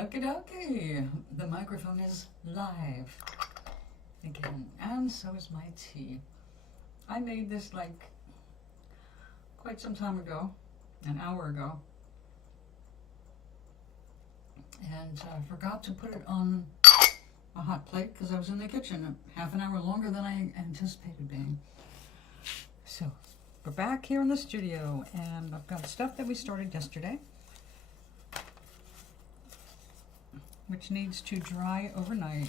Okie dokie, the microphone is live again, and so is my tea. I made this like quite some time ago, an hour ago, and forgot to put it on a hot plate because I was in the kitchen half an hour longer than I anticipated being. So we're back here in the studio, and I've got stuff that we started yesterday, which needs to dry overnight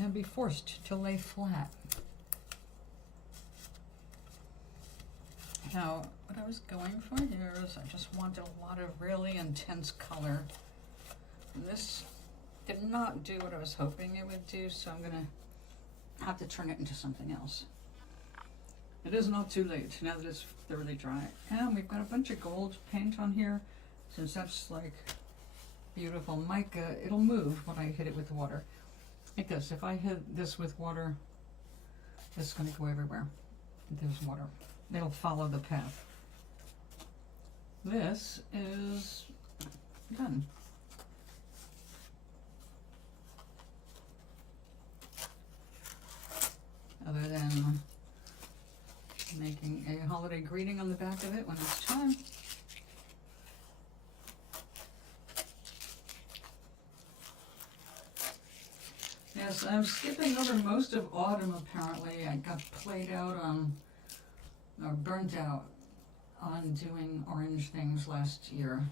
and be forced to lay flat. Now, what I was going for here is I just wanted a lot of really intense color. And this did not do what I was hoping it would do, so I'm gonna have to turn it into something else. It is not too late now that it's thoroughly dry. And we've got a bunch of gold paint on here. Since that's like beautiful mica, it'll move when I hit it with water. Like this, if I hit this with water, this is gonna go everywhere. There's water. It'll follow the path. This is done. Other than making a holiday greeting on the back of it when it's time. Yes, I'm skipping over most of autumn apparently. I got played out on, or burnt out on doing orange things last year.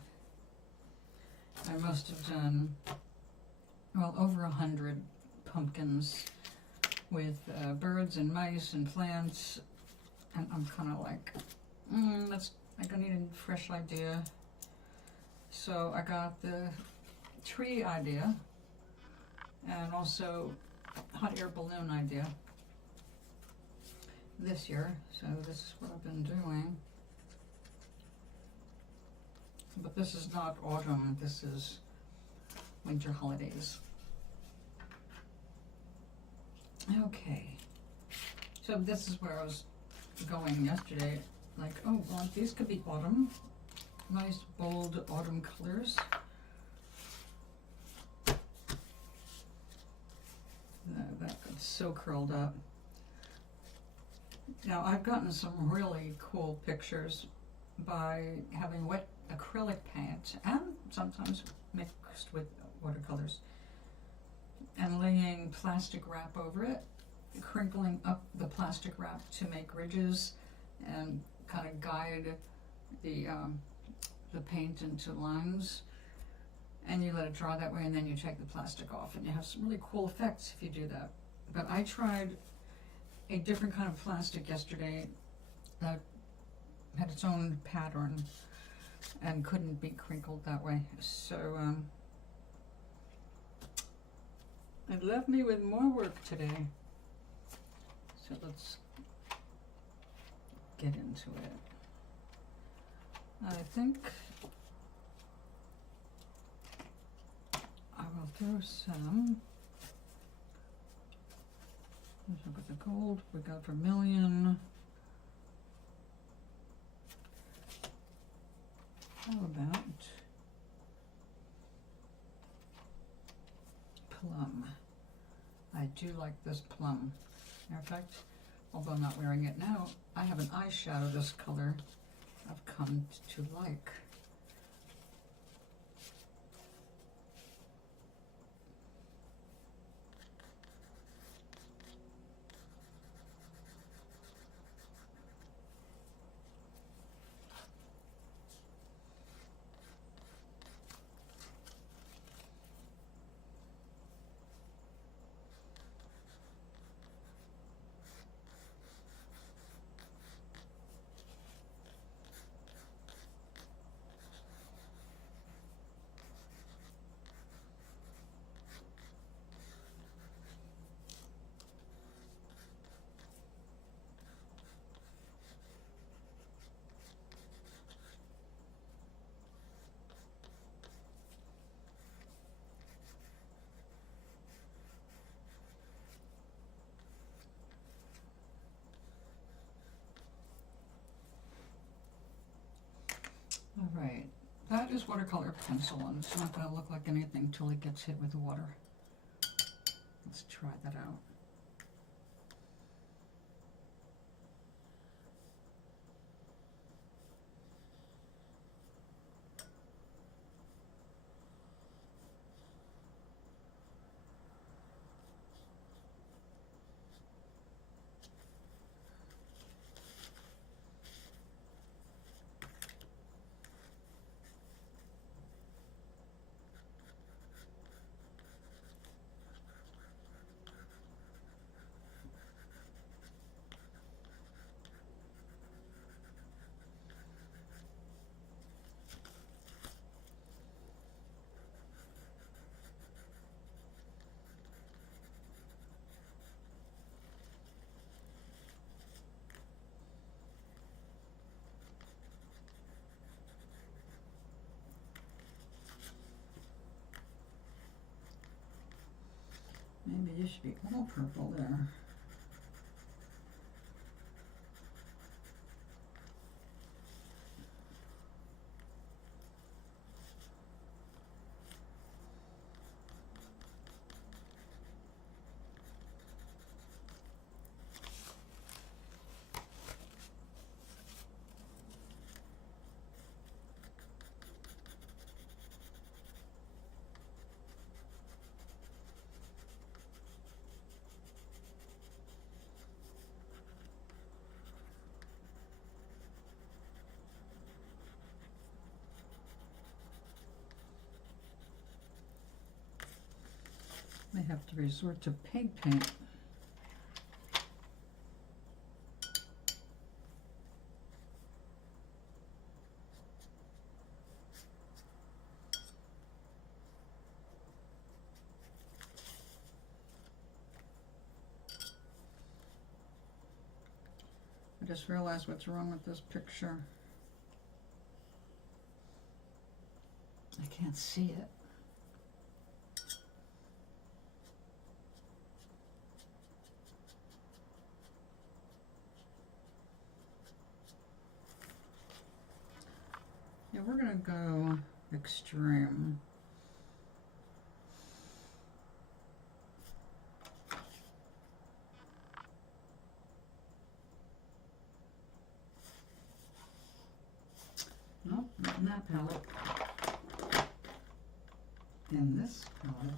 I must have done, well, over 100 pumpkins with birds and mice and plants. And I'm kind of like, that's like, I need a fresh idea. So I got the tree idea and also hot air balloon idea this year. So this is what I've been doing. But this is not autumn, this is winter holidays. Okay. So this is where I was going yesterday, like, oh, well, these could be autumn, nice bold autumn colors. That got so curled up. Now I've gotten some really cool pictures by having wet acrylic paint and sometimes mixed with watercolors and laying plastic wrap over it, crinkling up the plastic wrap to make ridges and kind of guide the paint into lines, and you let it dry that way, and then you take the plastic off, and you have some really cool effects if you do that. But I tried a different kind of plastic yesterday that had its own pattern and couldn't be crinkled that way, so it left me with more work today. So let's get into it. I think I will throw some. Let's look at the gold. We got vermilion. How about plum? I do like this plum. Matter of fact, although I'm not wearing it now, I have an eyeshadow this color I've come to like. All right, That is watercolor pencil, and it's not going to look like anything until it gets hit with water. Let's try that out. Maybe you should be all purple there. I have to resort to pig paint. I just realized what's wrong with this picture. I can't see it. Yeah, we're gonna go extreme. Nope, not in that palette. In this palette.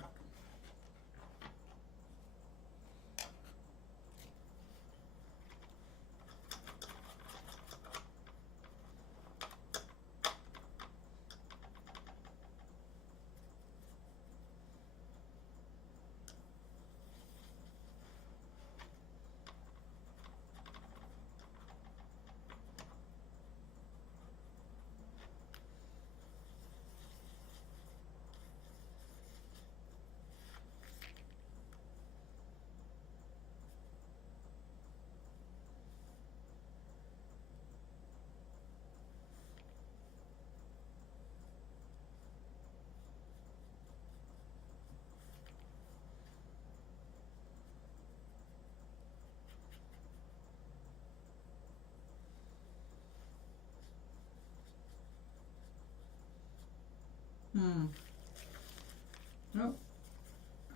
Nope.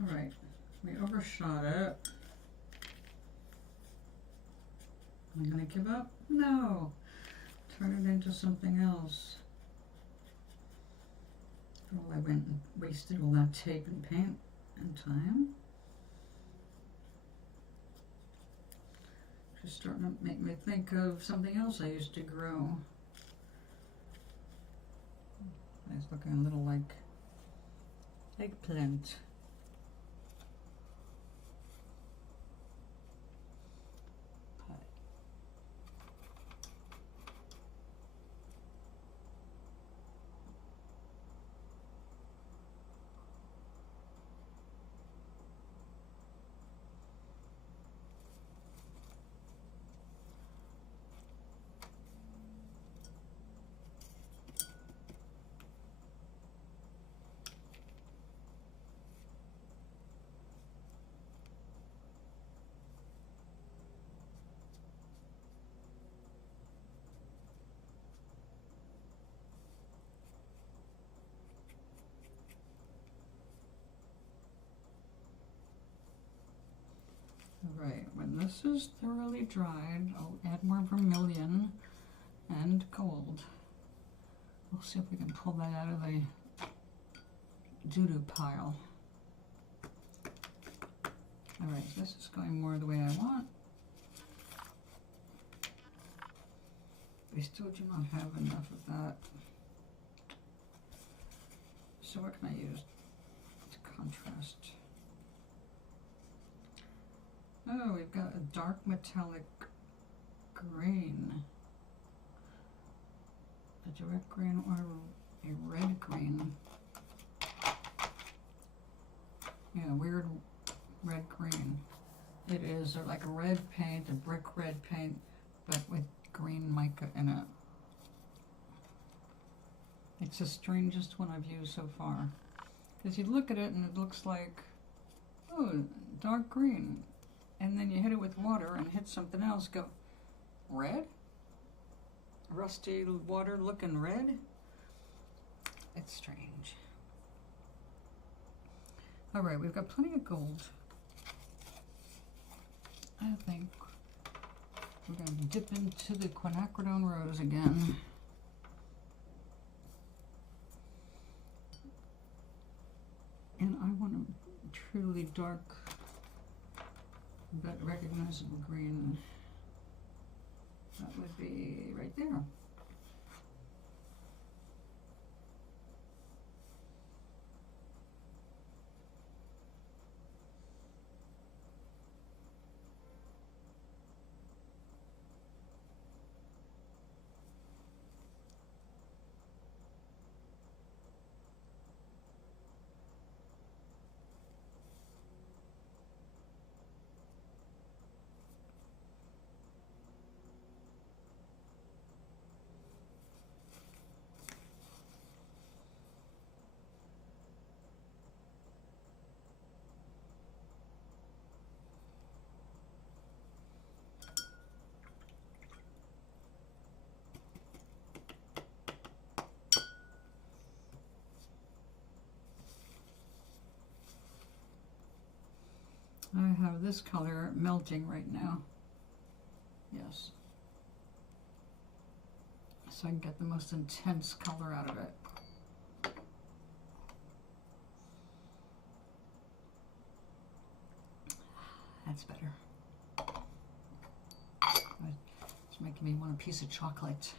All right. We overshot it. Am I going to give up? No. Turn it into something else. Oh, I went and wasted all that tape and paint and time. Just starting to make me think of something else I used to grow. It's looking a little like eggplant. this is thoroughly dried. I'll add more vermilion and gold. We'll see if we can pull that out of the doo-doo pile. Alright, this is going more the way I want. We still do not have enough of that. So what can I use to contrast? Oh, we've got a dark metallic green. A direct green or a red green. Yeah, weird red green. It is like a red paint, a brick red paint, but with green mica in it. It's the strangest one I've used so far. Because you look at it and it looks like, oh, dark green. And then you hit it with water and hit something else, go, red? Rusty water looking red? It's strange. Alright, we've got plenty of gold. I think we're going to dip into the quinacridone rose again. And I want a truly dark but recognizable green. That would be right there. I have this color melting right now. Yes. So I can get the most intense color out of it. That's better. It's making me want a piece of chocolate.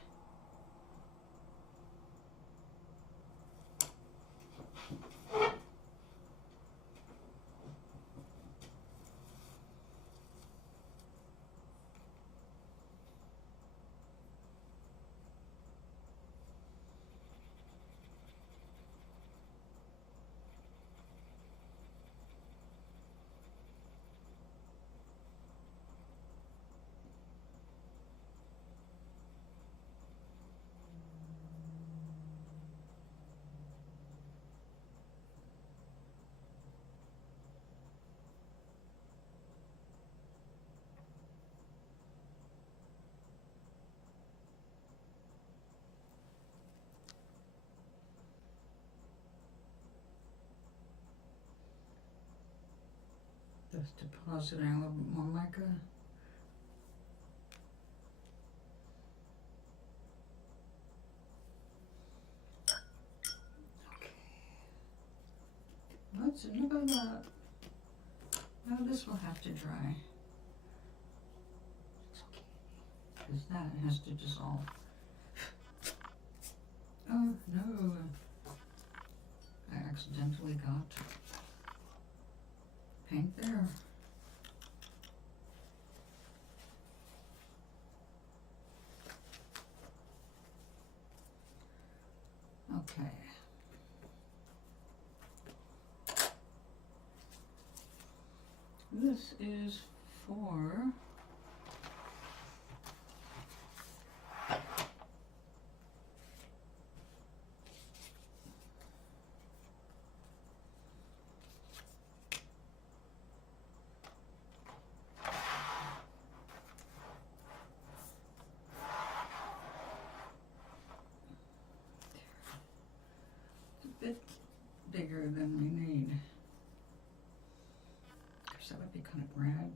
Just depositing a little bit more mica. Okay. That's enough of that. Now this will have to dry. It's okay. Because that has to dissolve. Oh no. I accidentally got paint there. Okay. This is for bit bigger than we need. Because that would be kind of grand.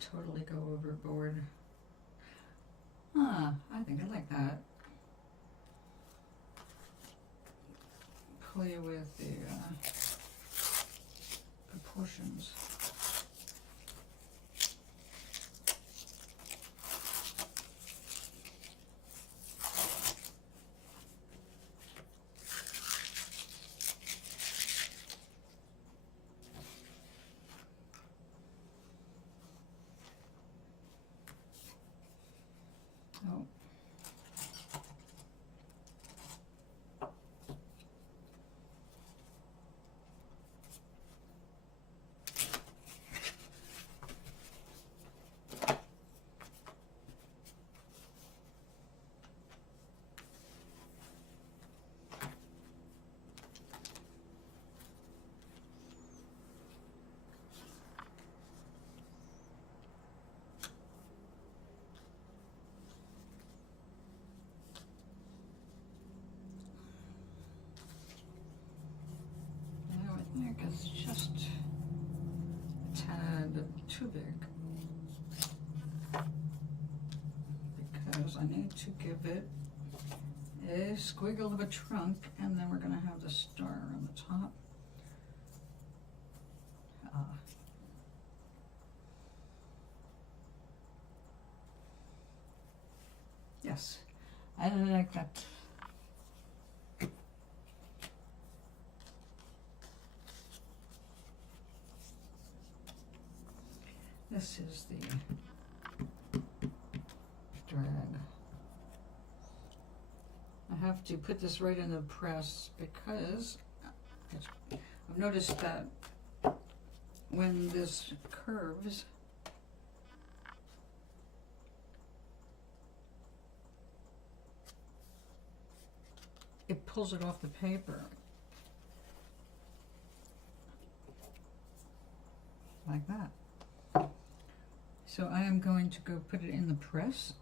totally go overboard. I think I like that. Play with the proportions. Oh. I think it's just a tad too big because I need to give it a squiggle of a trunk, and then we're going to have the star on the top. Yes, I like that. This is the drag. I have to put this right in the press because I've noticed that when this curves, it pulls it off the paper. Like that. So I am going to go put it in the press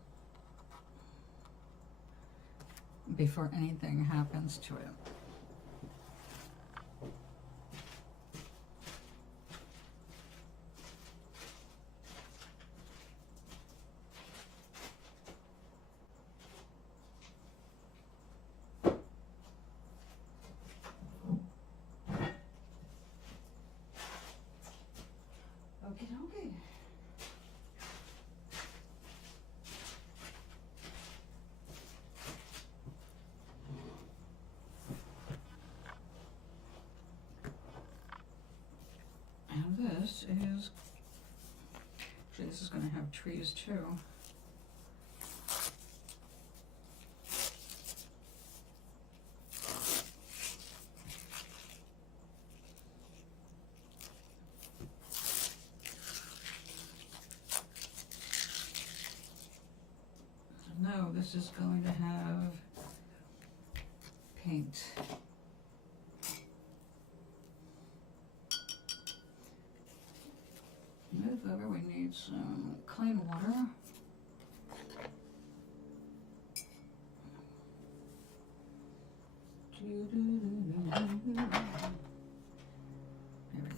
before anything happens to it. Okay. And this is, actually this is going to have trees too. No, this is going to have paint. Move over, we need some clean water. There we go.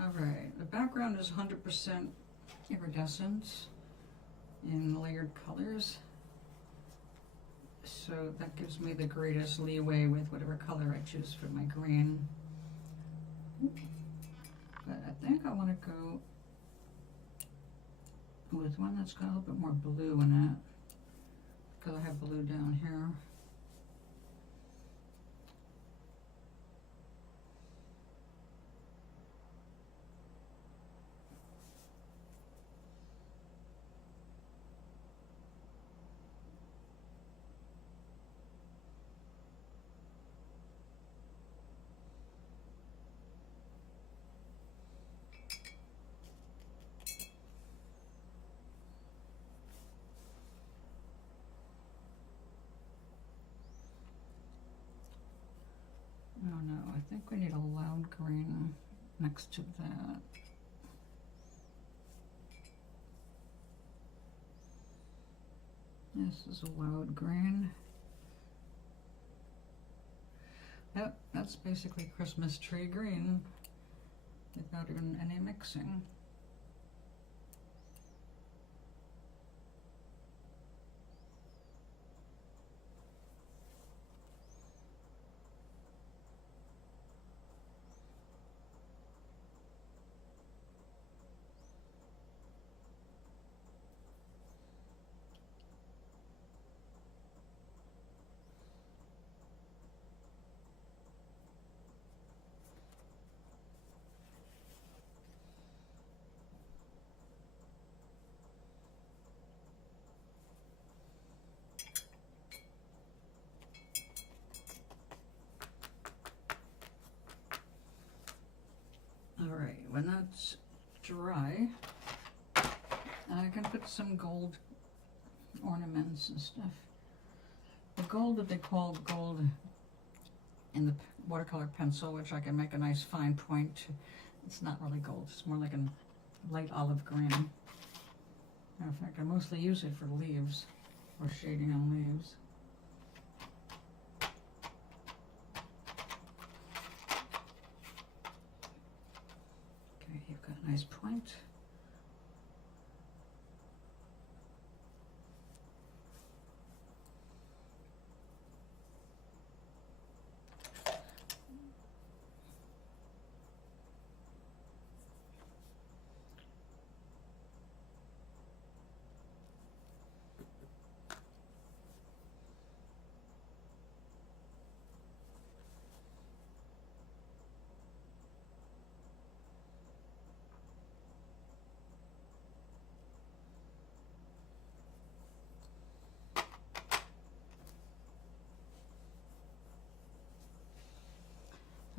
Alright, the background is 100% iridescent in layered colors, so that gives me the greatest leeway with whatever color I choose for my green. But I think I want to go with one that's got a little bit more blue in it, because I have blue down here. think we need a loud green next to that. This is a loud green. Yep, that's basically Christmas tree green without even any mixing. Alright, when that's dry, I can put some gold ornaments and stuff. The gold that they call gold in the watercolor pencil, which I can make a nice fine point. It's not really gold, it's more like a light olive green. Matter of fact, I mostly use it for leaves or shading on leaves. Okay, you've got a nice point.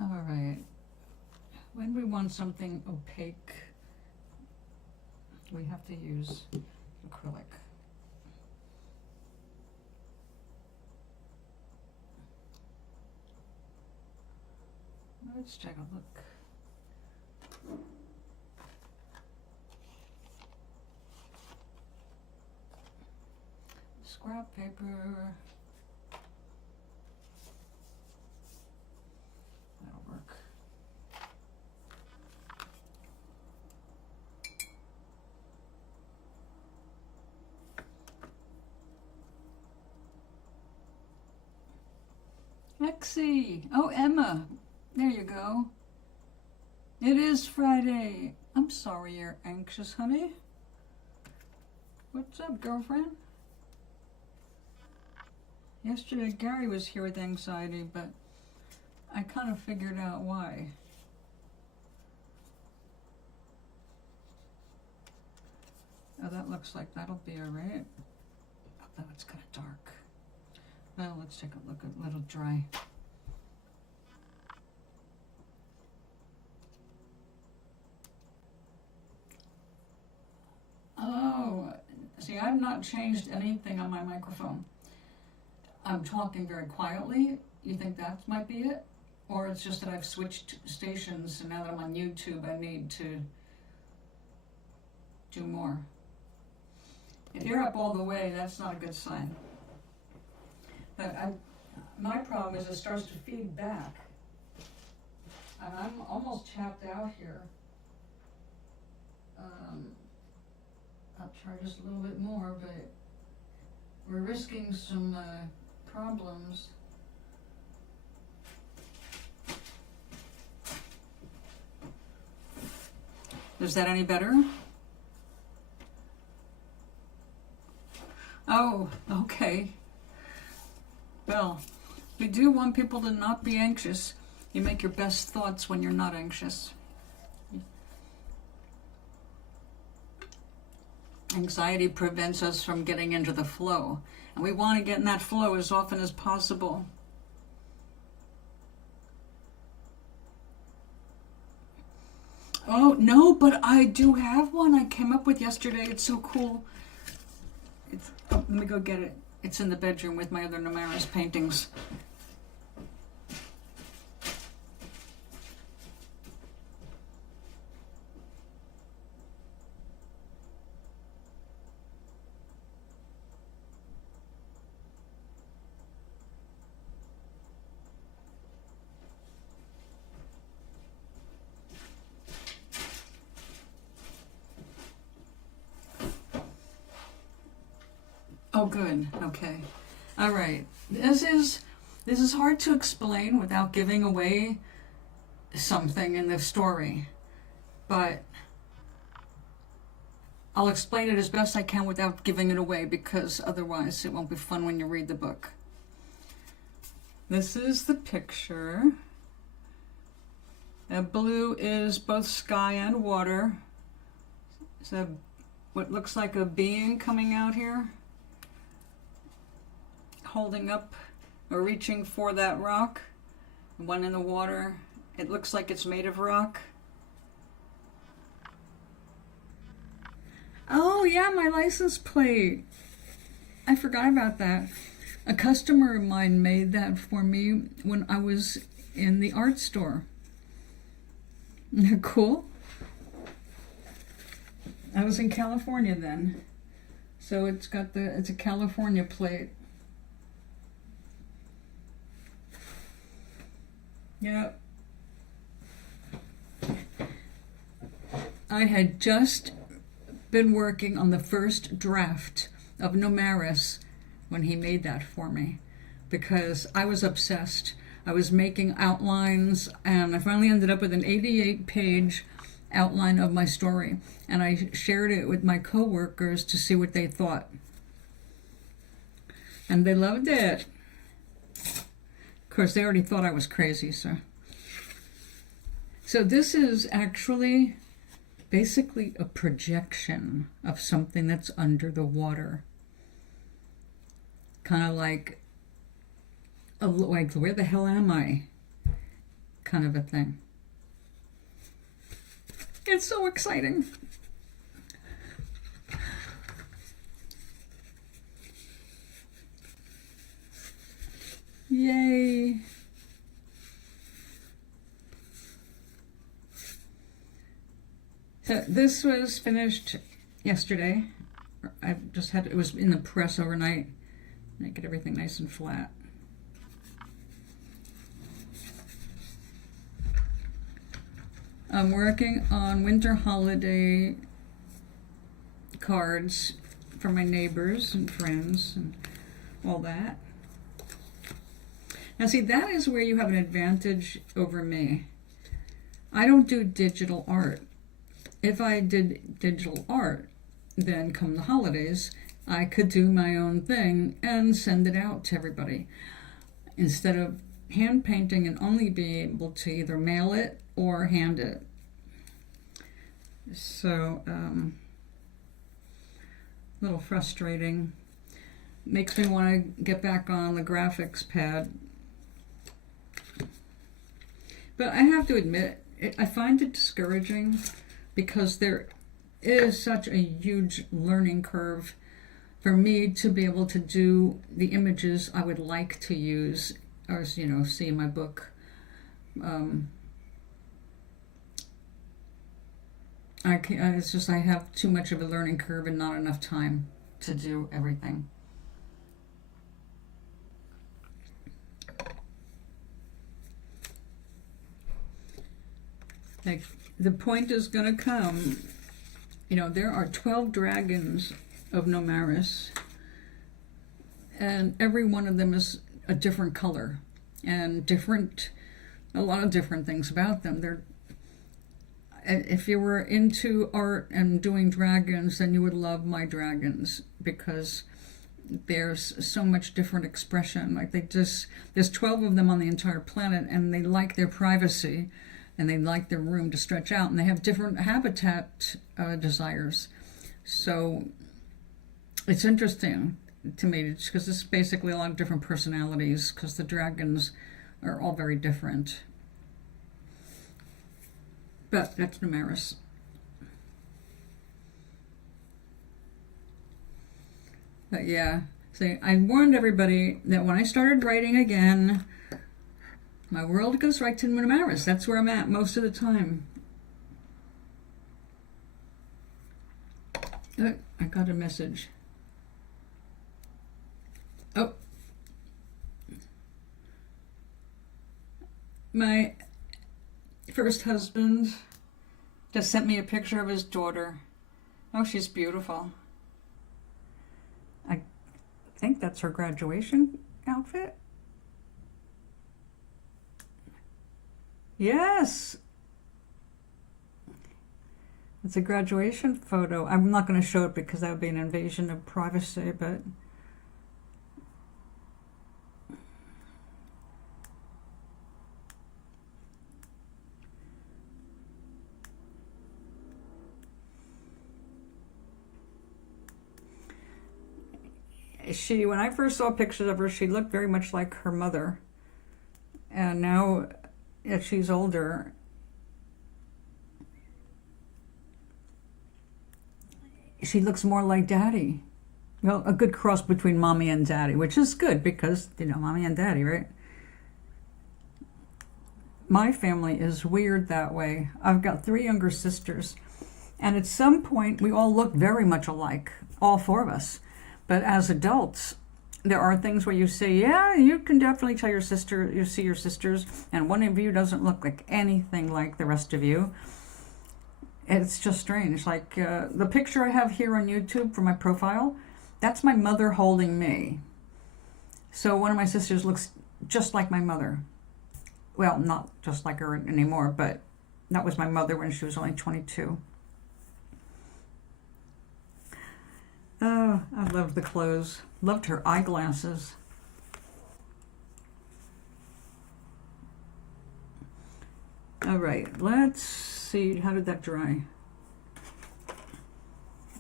All right, when we want something opaque, we have to use acrylic. Let's take a look. Scrap paper. That'll work. Lexi! Oh, Emma! There you go. It is Friday. I'm sorry you're anxious, honey. What's up, girlfriend? Yesterday, Gary was here with anxiety, but I kind of figured out why. Oh, that looks like that'll be all right. Although it's kind of dark. Well, let's take a look at a little dry. Oh, see, I've not changed anything on my microphone. I'm talking very quietly. You think that might be it? Or it's just that I've switched stations, and now that I'm on YouTube, I need to do more. If you're up all the way, that's not a good sign. But my problem is it starts to feed back. And I'm almost tapped out here. I'll try just a little bit more, but we're risking some problems. Is that any better? Oh, okay. Well, we do want people to not be anxious. You make your best thoughts when you're not anxious. Anxiety prevents us from getting into the flow, and we want to get in that flow as often as possible. Oh, no, but I do have one I came up with yesterday. It's so cool. Let me go get it. It's in the bedroom with my other Namaris paintings. Oh, good. Okay. All right. This is hard to explain without giving away something in the story, but I'll explain it as best I can without giving it away, because otherwise it won't be fun when you read the book. This is the picture. The blue is both sky and water. So what looks like a being coming out here, holding up or reaching for that rock. One in the water. It looks like it's made of rock. Oh yeah, my license plate. I forgot about that. A customer of mine made that for me when I was in the art store. Isn't that cool? I was in California then. So it's a California plate. Yeah. I had just been working on the first draft of Nomaris when he made that for me, because I was obsessed. I was making outlines, and I finally ended up with an 88-page outline of my story, and I shared it with my coworkers to see what they thought. And they loved it. Of course, they already thought I was crazy, so. So this is actually basically a projection of something that's under the water. Kind of like where the hell am I? Kind of a thing. It's so exciting. Yay. So this was finished yesterday. I just had, it was in the press overnight. Get everything nice and flat. I'm working on winter holiday cards for my neighbors and friends and all that. Now see, that is where you have an advantage over me. I don't do digital art. If I did digital art, then come the holidays, I could do my own thing and send it out to everybody, instead of hand painting and only being able to either mail it or hand it. So, a little frustrating. Makes me want to get back on the graphics pad. But I have to admit, I find it discouraging, because there is such a huge learning curve for me to be able to do the images I would like to use, or see in my book. It's just I have too much of a learning curve and not enough time to do everything. Like, the point is going to come. There are 12 dragons of Nomaris, and every one of them is a different color and a lot of different things about them. If you were into art and doing dragons, then you would love my dragons, because there's so much different expression. Like, there's 12 of them on the entire planet, and they like their privacy, and they like their room to stretch out, and they have different habitat desires. So it's interesting to me, because it's basically a lot of different personalities, because the dragons are all very different. But that's Nomaris. But yeah, so I warned everybody that when I started writing again, my world goes right to Nomaris. That's where I'm at most of the time. Oh, I got a message. Oh. My first husband just sent me a picture of his daughter. Oh, she's beautiful. think that's her graduation outfit. Yes. It's a graduation photo. I'm not going to show it because that would be an invasion of privacy, but when I first saw pictures of her, she looked very much like her mother. And now that she's older, she looks more like Daddy. Well, a good cross between Mommy and Daddy, which is good because, you know, Mommy and Daddy, right? My family is weird that way. I've got 3 younger sisters, and at some point we all look very much alike, all 4 of us. But as adults, there are things where you say, yeah, you can definitely tell you see your sisters, and one of you doesn't look like anything like the rest of you. It's just strange. Like the picture I have here on YouTube for my profile, that's my mother holding me. So one of my sisters looks just like my mother. Well, not just like her anymore, but that was my mother when she was only 22. Oh, I loved the clothes. Loved her eyeglasses. All right, let's see. How did that dry?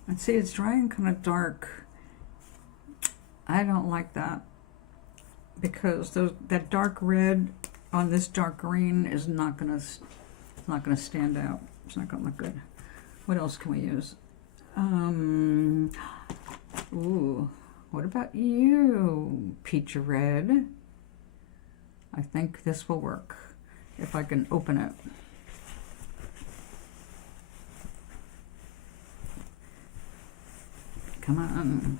Let's see, it's drying kind of dark. I don't like that because that dark red on this dark green is not gonna stand out. It's not gonna look good. What else can we use? Ooh, what about you, peach red? I think this will work if I can open it. Come on.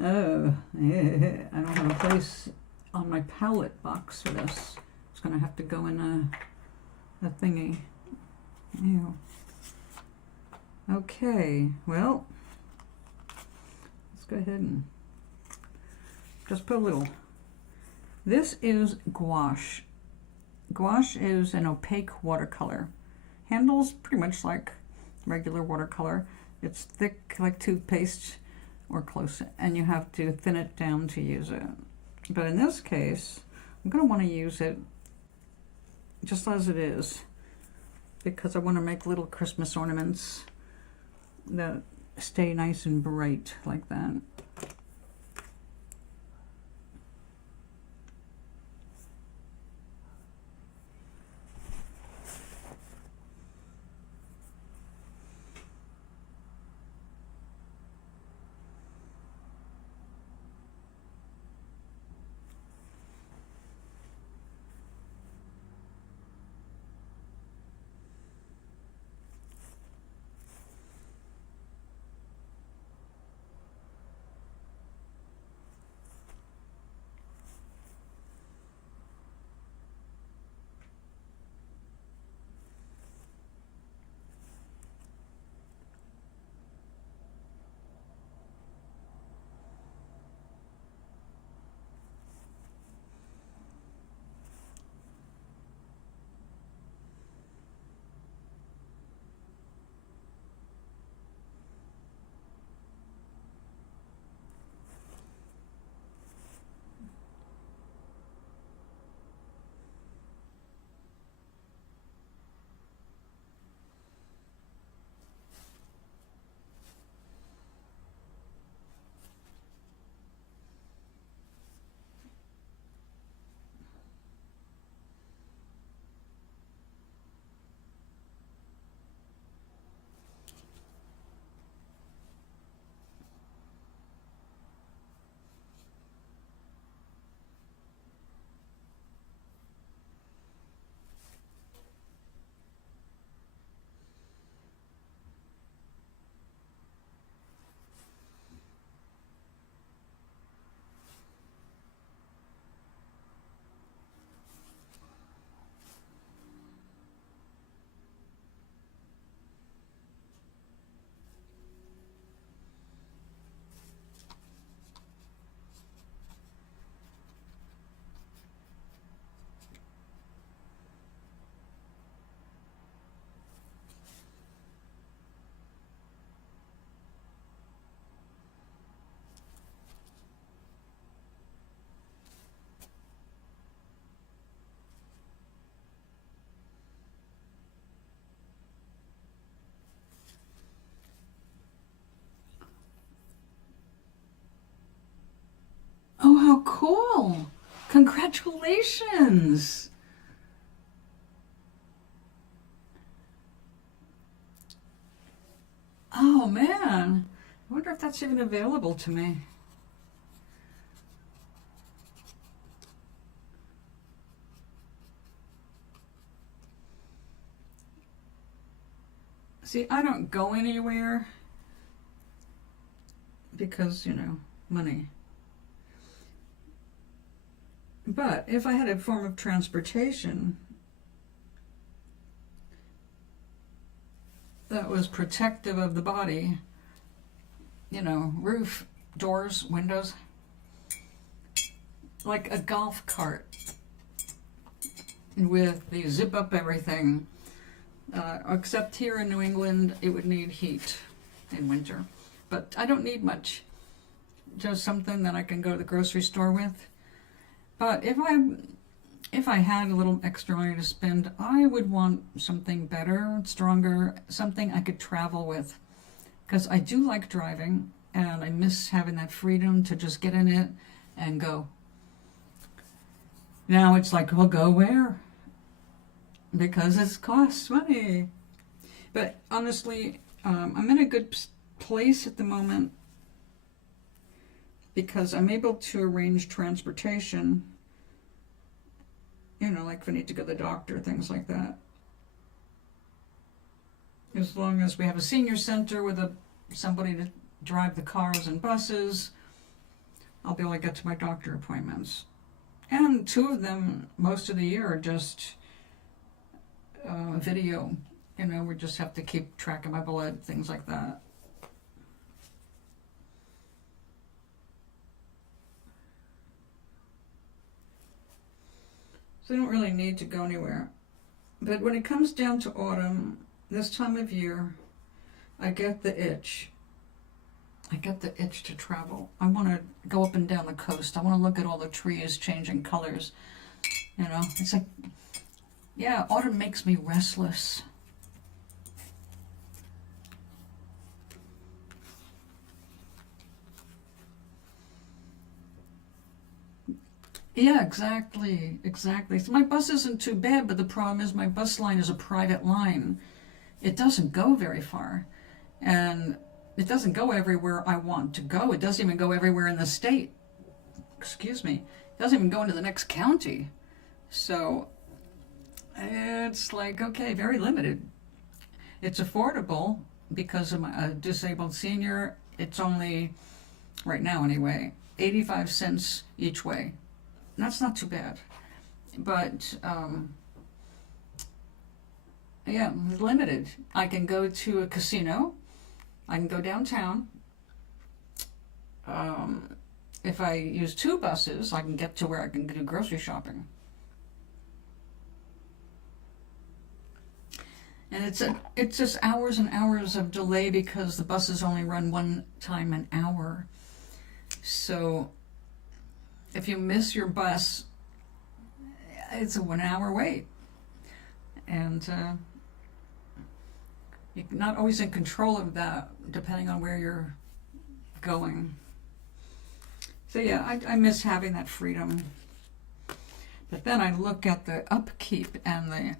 Oh, yeah. I don't have a place on my palette box for this. It's gonna have to go in a thingy. Ew. Okay, well, let's go ahead and just put a little. This is gouache. Gouache is an opaque watercolor. Handles pretty much like regular watercolor. It's thick like toothpaste or close, and you have to thin it down to use it. But in this case, I'm going to want to use it just as it is, because I want to make little Christmas ornaments that stay nice and bright like that. congratulations! Oh man, I wonder if that's even available to me. See, I don't go anywhere because, you know, money. But if I had a form of transportation that was protective of the body, you know, roof, doors, windows, like a golf cart with the zip up everything, except here in New England it would need heat in winter. But I don't need much, just something that I can go to the grocery store with. But if I had a little extra money to spend, I would want something better, stronger, something I could travel with. Because I do like driving, and I miss having that freedom to just get in it and go. Now it's like, well, go where? Because it costs money. But honestly, I'm in a good place at the moment because I'm able to arrange transportation, you know, like if I need to go to the doctor, things like that. As long as we have a senior center with somebody to drive the cars and buses, I'll be able to get to my doctor appointments. And 2 of them, most of the year, are just video. You know, we just have to keep track of my blood, things like that. So I don't really need to go anywhere. But when it comes down to autumn, this time of year, I get the itch. I get the itch to travel. I want to go up and down the coast. I want to look at all the trees changing colors. You know, it's like, yeah, autumn makes me restless. Yeah, exactly. So my bus isn't too bad, but the problem is my bus line is a private line. It doesn't go very far. And it doesn't go everywhere I want to go. It doesn't even go everywhere in the state. Excuse me. It doesn't even go into the next county. So it's like, okay, very limited. It's affordable because I'm a disabled senior. It's only, right now anyway, 85 cents each way. And that's not too bad. But, yeah, limited. I can go to a casino. I can go downtown. If I use 2 buses, I can get to where I can do grocery shopping. And it's just hours and hours of delay because the buses only run 1 time an hour. So if you miss your bus, it's a 1 hour wait. And you're not always in control of that, depending on where you're going. So yeah, I miss having that freedom. But then I look at the upkeep and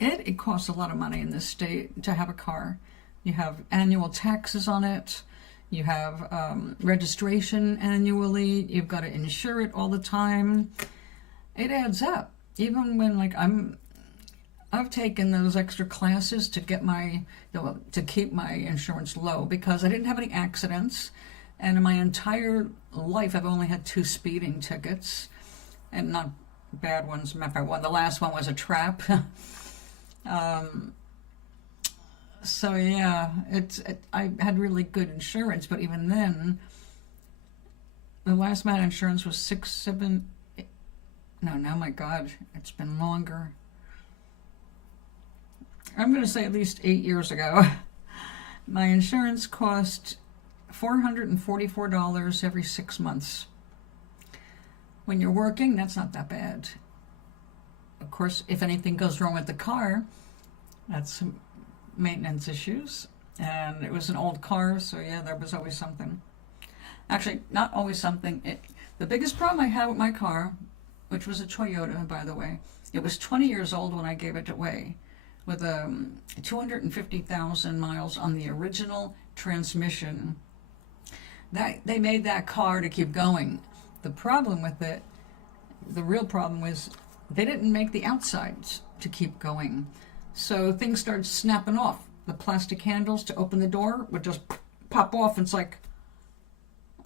it costs a lot of money in this state to have a car. You have annual taxes on it. You have registration annually. You've got to insure it all the time. It adds up. Even when I've taken those extra classes to get to keep my insurance low because I didn't have any accidents, and in my entire life I've only had 2 speeding tickets, and not bad ones. Matter of fact, the last one was a trap. So yeah, I had really good insurance, but even then, the last amount of insurance was 6, 7. No, my God, it's been longer. I'm going to say at least 8 years ago. My insurance cost $444 every 6 months. When you're working, that's not that bad. Of course, if anything goes wrong with the car, that's some maintenance issues. And it was an old car, so yeah, there was always something. Actually, not always something. The biggest problem I had with my car which was a Toyota, by the way. It was 20 years old when I gave it away, with 250,000 miles on the original transmission. That they made that car to keep going. The problem with it, the real problem was they didn't make the outsides to keep going. So things started snapping off. The plastic handles to open the door would just pop off. And it's like,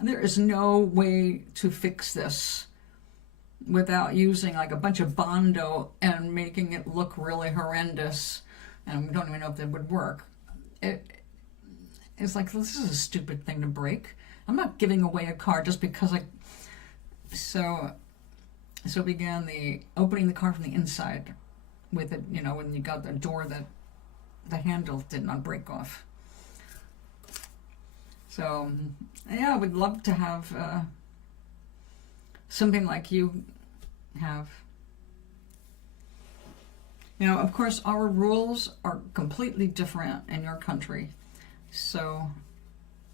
there is no way to fix this without using like a bunch of Bondo and making it look really horrendous. And we don't even know if that would work. It's like, this is a stupid thing to break. I'm not giving away a car just because So began the opening the car from the inside with it, when you got the door that the handle did not break off. So, yeah, I would love to have something like you have. Of course, our rules are completely different in your country. So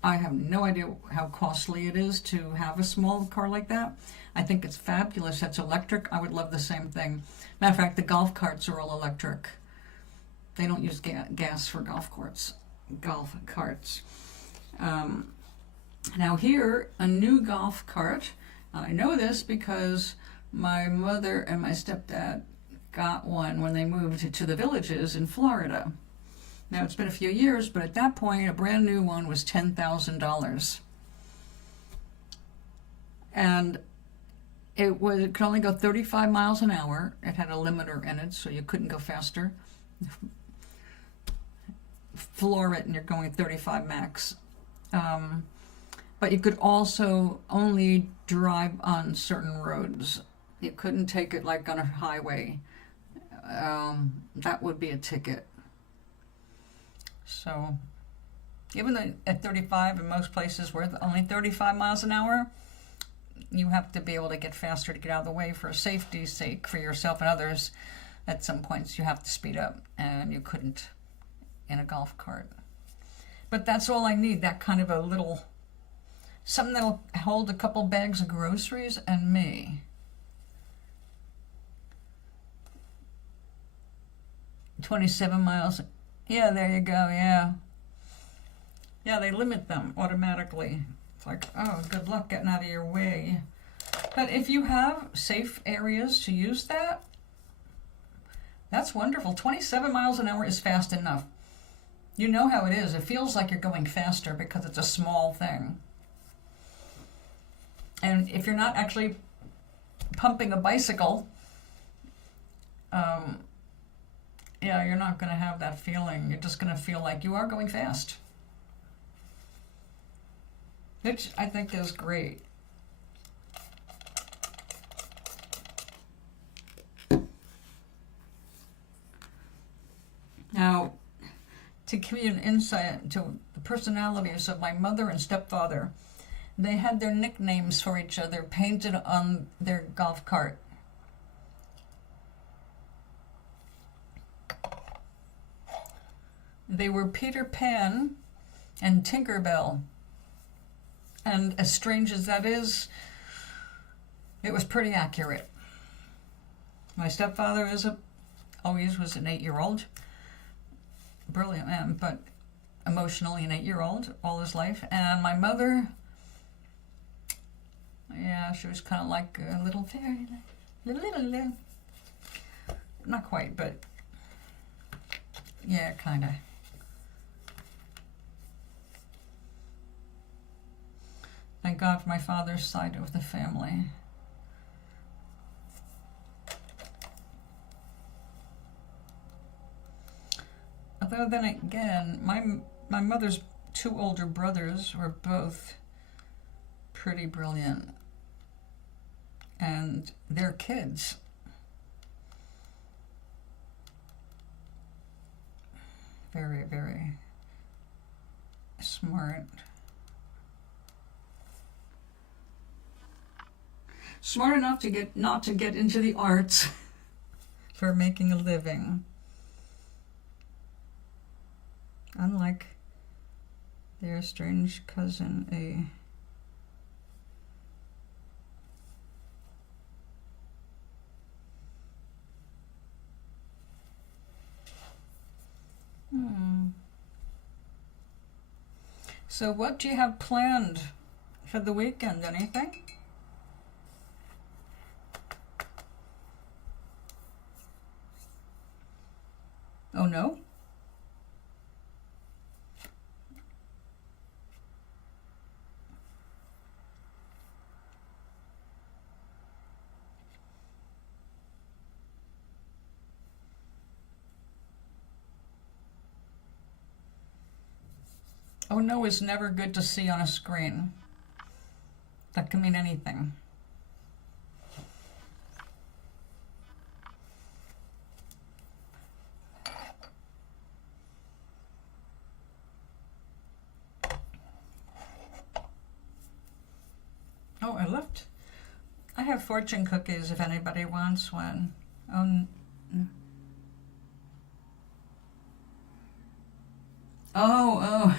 I have no idea how costly it is to have a small car like that. I think it's fabulous. That's electric. I would love the same thing. Matter of fact, the golf carts are all electric. They don't use gas for golf carts. Now here, a new golf cart. I know this because my mother and my stepdad got one when they moved to the Villages in Florida. Now, it's been a few years, but at that point, a brand new one was $10,000. And it could only go 35 miles an hour. It had a limiter in it, so you couldn't go faster. Floor it, and you're going 35 max. But you could also only drive on certain roads. You couldn't take it like on a highway. That would be a ticket. So, even though at 35 in most places we're only 35 miles an hour, you have to be able to get faster to get out of the way for safety's sake, for yourself and others. At some points you have to speed up, and you couldn't in a golf cart. But that's all I need, that kind of a little, something that'll hold a couple bags of groceries and me. 27 miles. Yeah, there you go, yeah. Yeah, they limit them automatically. It's like, oh, good luck getting out of your way. But if you have safe areas to use that, that's wonderful. 27 miles an hour is fast enough. You know how it is. It feels like you're going faster because it's a small thing. And if you're not actually pumping a bicycle, yeah, you're not going to have that feeling. You're just going to feel like you are going fast. Which I think is great. Now, to give you an insight into the personalities of my mother and stepfather, they had their nicknames for each other painted on their golf cart. They were Peter Pan and Tinkerbell. And as strange as that is, it was pretty accurate. My stepfather always was an 8-year-old. Brilliant man, but emotionally an 8-year-old all his life. And my mother, yeah, she was kind of like a little fairy. Little. Not quite, but yeah, kind of. Thank God for my father's side of the family. Although then again, my mother's 2 older brothers were both pretty brilliant. And their kids, very, very smart. Smart enough to not to get into the arts for making a living. Unlike their strange cousin, So what do you have planned for the weekend? Anything? Oh no? Oh no is never good to see on a screen. That can mean anything. Oh, I have fortune cookies if anybody wants one. Oh.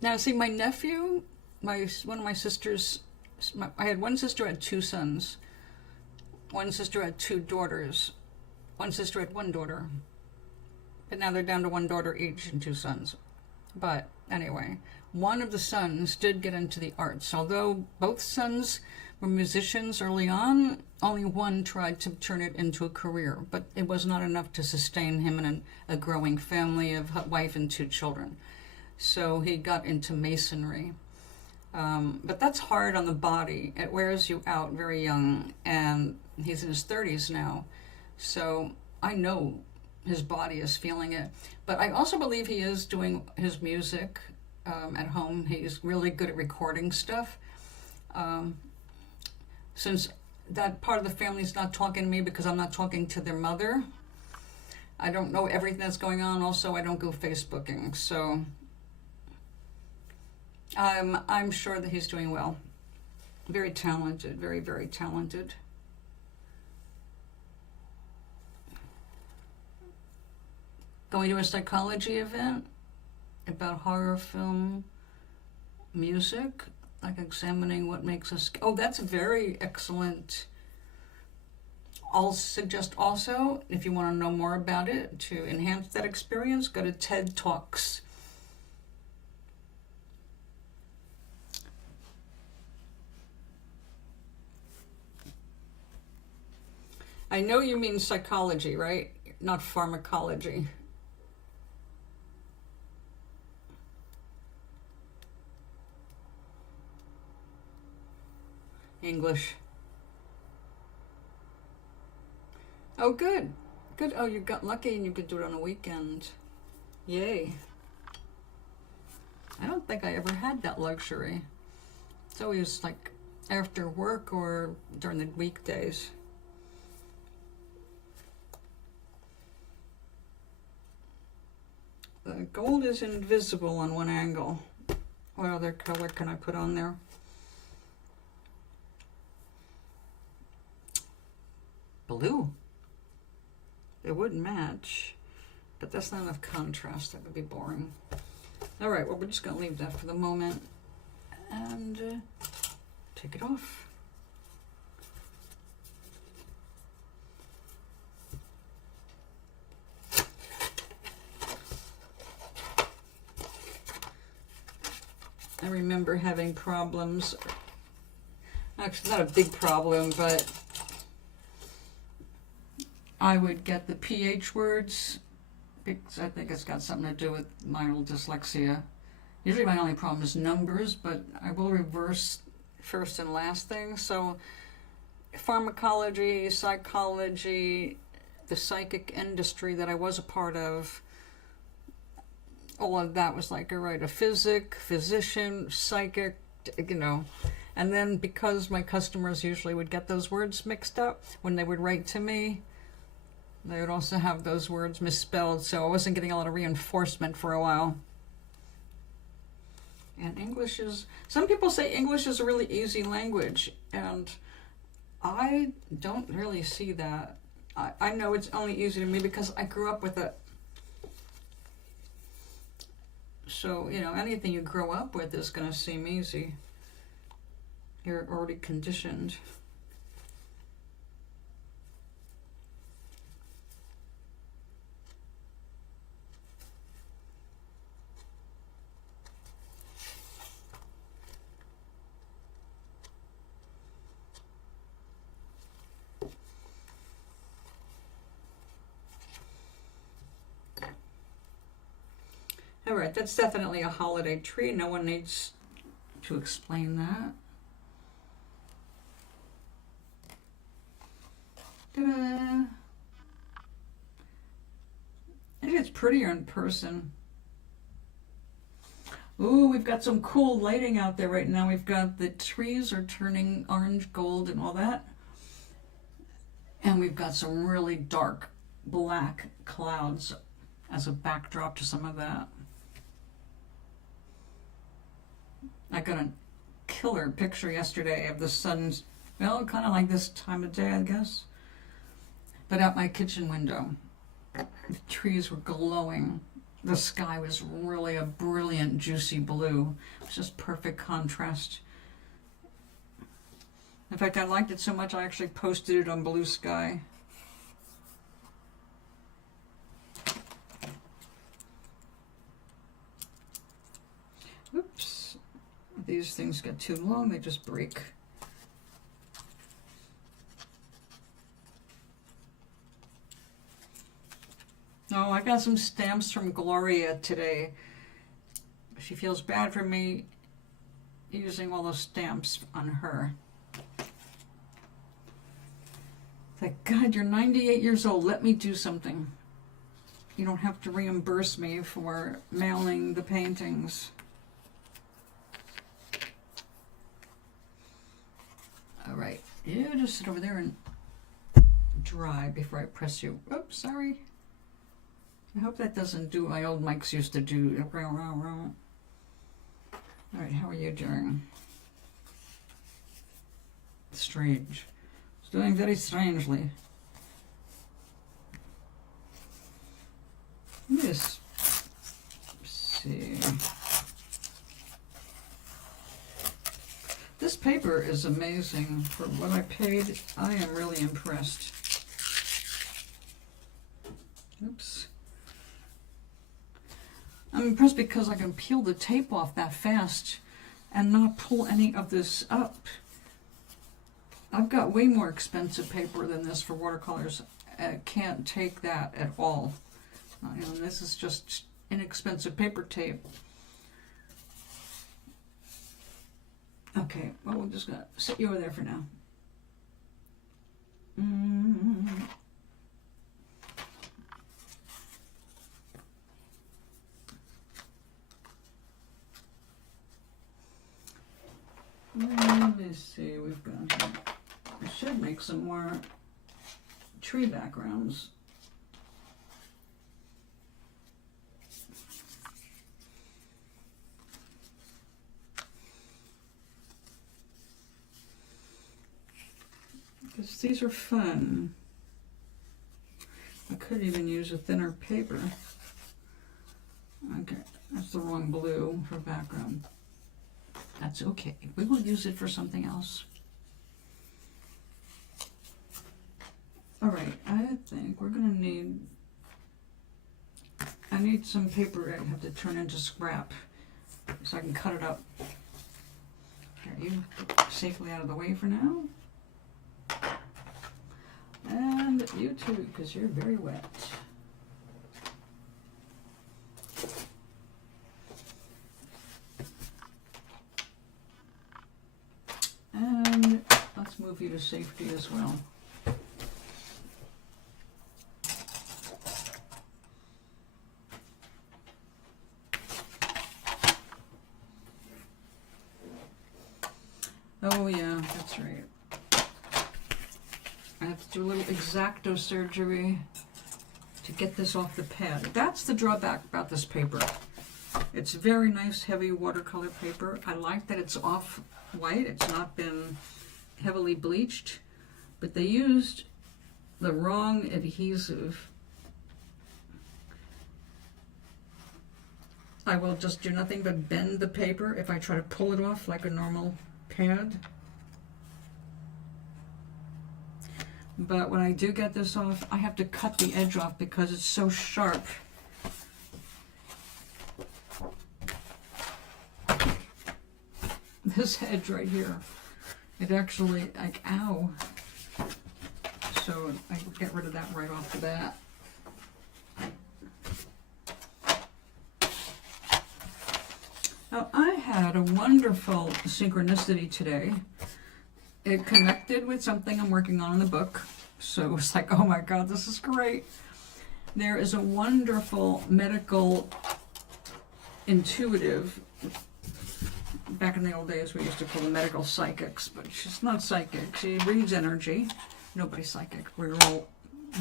Now see, my nephew, one of my sisters, I had one sister had two sons, one sister had two daughters, one sister had one daughter, but now they're down to one daughter each and two sons. But anyway, one of the sons did get into the arts. Although both sons were musicians early on, only one tried to turn it into a career, but it was not enough to sustain him in a growing family of a wife and two children. So he got into masonry. But that's hard on the body. It wears you out very young, and he's in his 30s now. So I know his body is feeling it. But I also believe he is doing his music at home. He's really good at recording stuff. Since that part of the family is not talking to me because I'm not talking to their mother, I don't know everything that's going on. Also, I don't go Facebooking. So I'm sure that he's doing well. Very talented, very, very talented. Going to a psychology event about horror film music, like examining what makes us... Oh, that's very excellent. I'll suggest also, if you want to know more about it, to enhance that experience, go to TED Talks. I know you mean psychology, right? Not pharmacology. English. Oh, good. Good. Oh, you got lucky and you could do it on a weekend. Yay. I don't think I ever had that luxury. It's always like after work or during the weekdays. The gold is invisible on one angle. What other color can I put on there? Blue. It would match, but that's not enough contrast. That would be boring. All right, well, we're just going to leave that for the moment and take it off. I remember having problems. Actually, not a big problem, but I would get the PH words because I think it's got something to do with my old dyslexia. Usually my only problem is numbers, but I will reverse first and last things. So pharmacology, psychology, the psychic industry that I was a part of, all of that was like, all right, a physician, psychic, you know. And then because my customers usually would get those words mixed up when they would write to me, they would also have those words misspelled, so I wasn't getting a lot of reinforcement for a while. And English is... Some people say English is a really easy language, and I don't really see that. I know it's only easy to me because I grew up with it. So, you know, anything you grow up with is going to seem easy. You're already conditioned. All right, that's definitely a holiday tree. No one needs to explain that. Ta-da! I think it's prettier in person. Ooh, we've got some cool lighting out there right now. We've got the trees are turning orange, gold, and all that. And we've got some really dark black clouds as a backdrop to some of that. I got a killer picture yesterday of the sun's, well, kind of like this time of day, I guess. But out my kitchen window, the trees were glowing. The sky was really a brilliant, juicy blue. It was just perfect contrast. In fact, I liked it so much I actually posted it on Blue Sky. Oops. These things get too long, they just break. Oh, I got some stamps from Gloria today. She feels bad for me using all those stamps on her. It's like, God, you're 98 years old. Let me do something. You don't have to reimburse me for mailing the paintings. All right, you just sit over there and dry before I press you. Oops, sorry. I hope that doesn't do what my old mics used to do. All right, how are you doing? Strange. It's doing very strangely. Let me just see. This paper is amazing. For what I paid, I am really impressed. Oops. I'm impressed because I can peel the tape off that fast and not pull any of this up. I've got way more expensive paper than this for watercolors. I can't take that at all. You know, this is just inexpensive paper tape. Okay, well, we're just going to sit you over there for now. Let me see, we've got, I should make some more tree backgrounds. Because these are fun. I could even use a thinner paper. Okay, that's the wrong blue for background. That's okay. We will use it for something else. All right, I think we're gonna need, I need some paper I have to turn into scrap so I can cut it up. Here, you safely out of the way for now. And you too, because you're very wet. And let's move you to safety as well. Oh yeah, that's right. I have to do a little X-Acto surgery to get this off the pad. That's the drawback about this paper. It's very nice, heavy watercolor paper. I like that it's off-white. It's not been heavily bleached, but they used the wrong adhesive. I will just do nothing but bend the paper if I try to pull it off like a normal pad. But when I do get this off, I have to cut the edge off because it's so sharp. This edge right here, it actually, like, ow. So I get rid of that right off the bat. Now, I had a wonderful synchronicity today. It connected with something I'm working on in the book. So it was like, oh my God, this is great. There is a wonderful medical intuitive, back in the old days we used to call them medical psychics, but she's not psychic. She reads energy. Nobody's psychic. We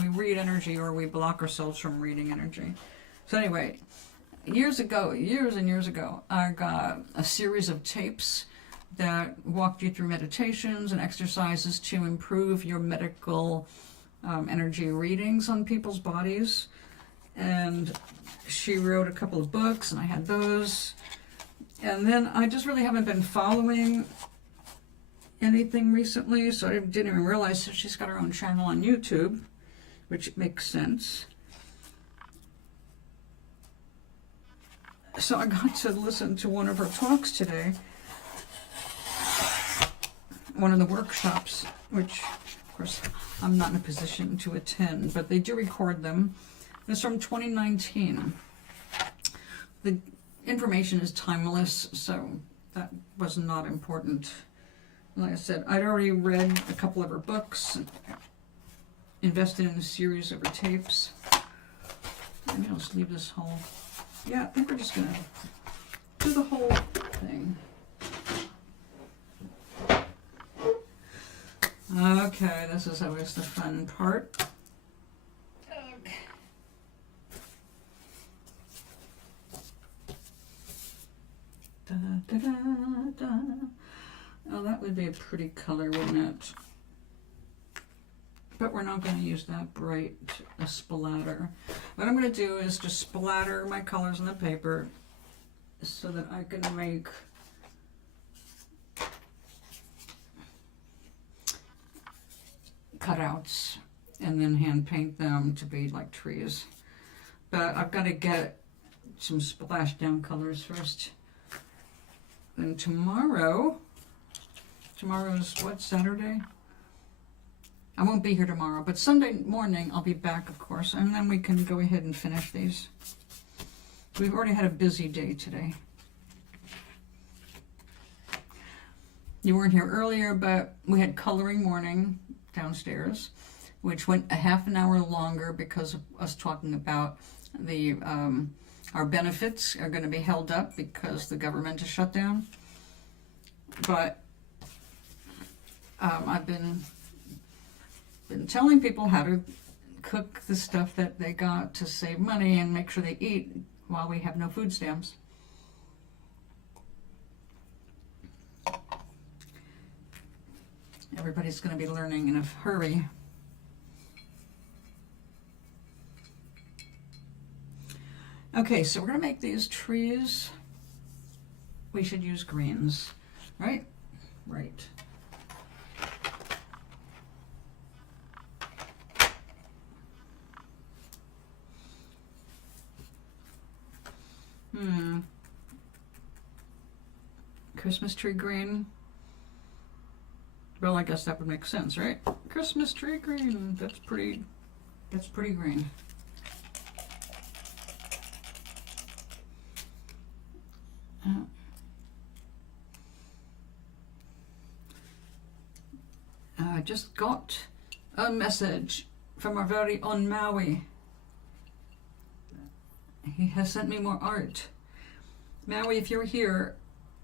read energy, or we block ourselves from reading energy. So anyway, years and years ago, I got a series of tapes that walked you through meditations and exercises to improve your medical energy readings on people's bodies. And she wrote a couple of books, and I had those. And then I just really haven't been following anything recently, so I didn't even realize that she's got her own channel on YouTube, which makes sense. So I got to listen to one of her talks today, one of the workshops, which of course I'm not in a position to attend, but they do record them. It's from 2019. The information is timeless, so that was not important. Like I said, I'd already read a couple of her books, invested in a series of her tapes. Maybe I'll just leave this whole... Yeah, I think we're just going to do the whole thing. Okay, this is always the fun part. Okay. Da, da, da, da. Oh, that would be a pretty color, wouldn't it? But we're not going to use that bright a splatter. What I'm going to do is just splatter my colors on the paper so that I can make cutouts and then hand paint them to be like trees. But I've got to get some splash down colors first. Then tomorrow's what, Saturday? I won't be here tomorrow, but Sunday morning I'll be back, of course, and then we can go ahead and finish these. We've already had a busy day today. You weren't here earlier, but we had coloring morning downstairs, which went a half an hour longer because of us talking about the our benefits are going to be held up because the government is shut down. But I've been telling people how to cook the stuff that they got to save money and make sure they eat while we have no food stamps. Everybody's going to be learning in a hurry. Okay, so we're going to make these trees. We should use greens, right? Right. Christmas tree green. Well, I guess that would make sense, right? Christmas tree green. That's pretty green. I just got a message from our very own Maui. He has sent me more art. Maui, if you're here,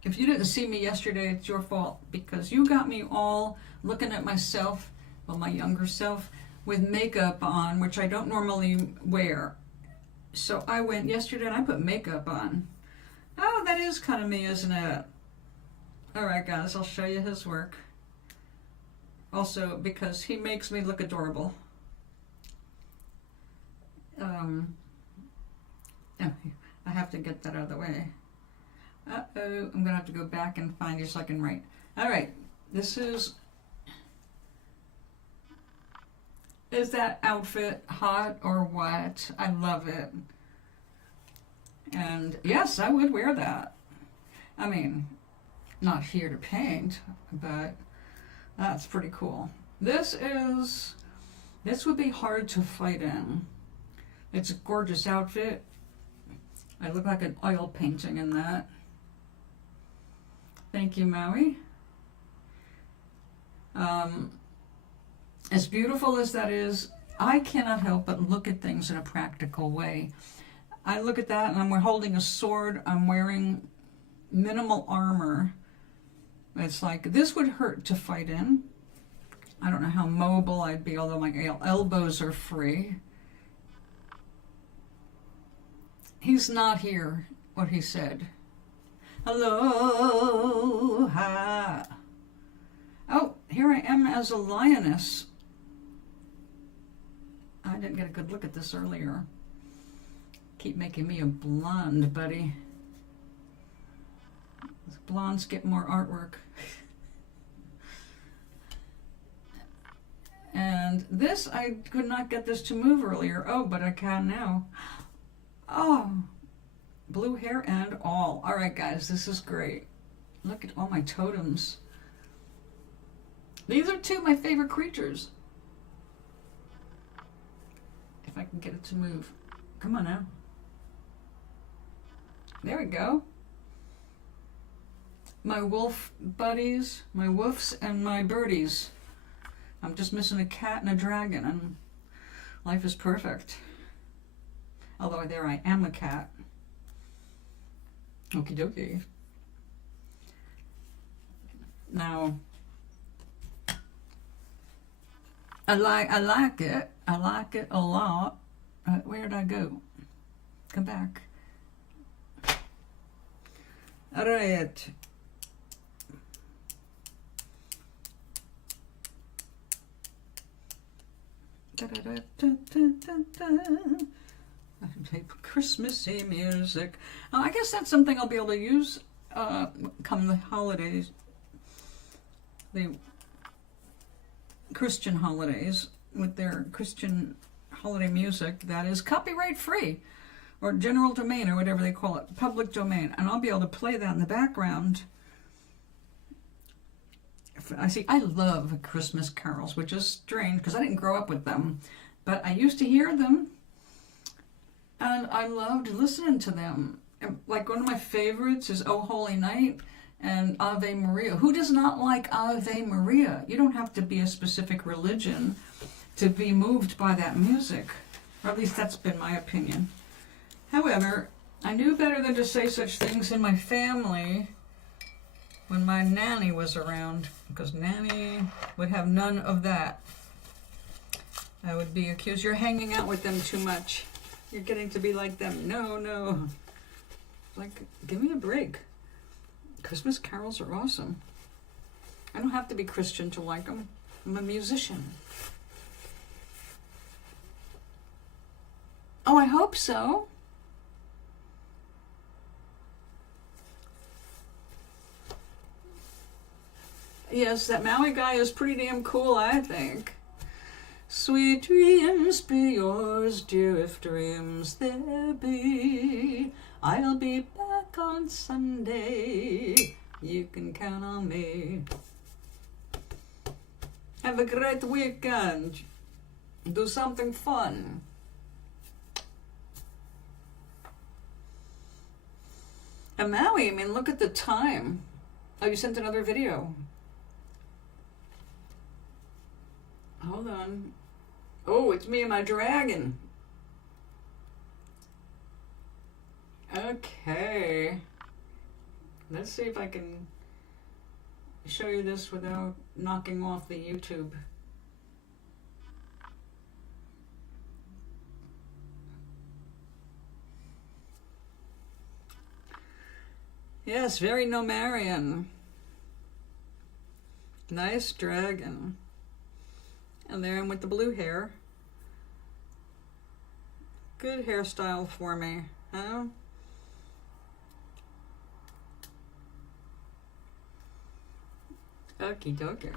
if you didn't see me yesterday, it's your fault, because you got me all looking at myself, well, my younger self, with makeup on, which I don't normally wear. So I went yesterday and I put makeup on. Oh, that is kind of me, isn't it? All right, guys, I'll show you his work. Also, because he makes me look adorable. I have to get that out of the way. Uh-oh, I'm gonna have to go back and find you so I can write. All right, this is that outfit hot or what? I love it. And yes, I would wear that. I mean, not here to paint, but that's pretty cool. This would be hard to fight in. It's a gorgeous outfit. I look like an oil painting in that. Thank you, Maui. As beautiful as that is, I cannot help but look at things in a practical way. I look at that and I'm holding a sword. I'm wearing minimal armor. It's like, this would hurt to fight in. I don't know how mobile I'd be, although my elbows are free. He's not here, what he said. Aloha. Oh, here I am as a lioness. I didn't get a good look at this earlier. Keep making me a blonde, buddy. Blondes get more artwork. And this, I could not get this to move earlier. Oh, but I can now. Oh, blue hair and all. All right, guys, this is great. Look at all my totems. These are two of my favorite creatures. If I can get it to move. Come on now. There we go. My wolf buddies, my woofs, and my birdies. I'm just missing a cat and a dragon, and life is perfect. Although there I am a cat. Okie dokie. Now, I like it. I like it a lot. Where'd I go? Come back. All right. Christmassy music. I guess that's something I'll be able to use come the holidays, the Christian holidays, with their Christian holiday music that is copyright free or general domain or whatever they call it, public domain, and I'll be able to play that in the background. I love Christmas carols, which is strange because I didn't grow up with them, but I used to hear them, and I loved listening to them. And like one of my favorites is "Oh Holy Night" and "Ave Maria." Who does not like Ave Maria? You don't have to be a specific religion to be moved by that music, or at least that's been my opinion. However, I knew better than to say such things in my family when my nanny was around, because nanny would have none of that. I would be accused, you're hanging out with them too much. You're getting to be like them. No. Like, give me a break. Christmas carols are awesome. I don't have to be Christian to like them. I'm a musician. Oh, I hope so. Yes, that Maui guy is pretty damn cool, I think. Sweet dreams be yours, dear, if dreams there be. I'll be back on Sunday. You can count on me. Have a great weekend. Do something fun. And Maui, I mean, look at the time. Oh, you sent another video. Hold on. Oh, it's me and my dragon. Okay. Let's see if I can show you this without knocking off the YouTube. Yes, very Nomarian. Nice dragon. And there I'm with the blue hair. Good hairstyle for me, huh? Okie dokie.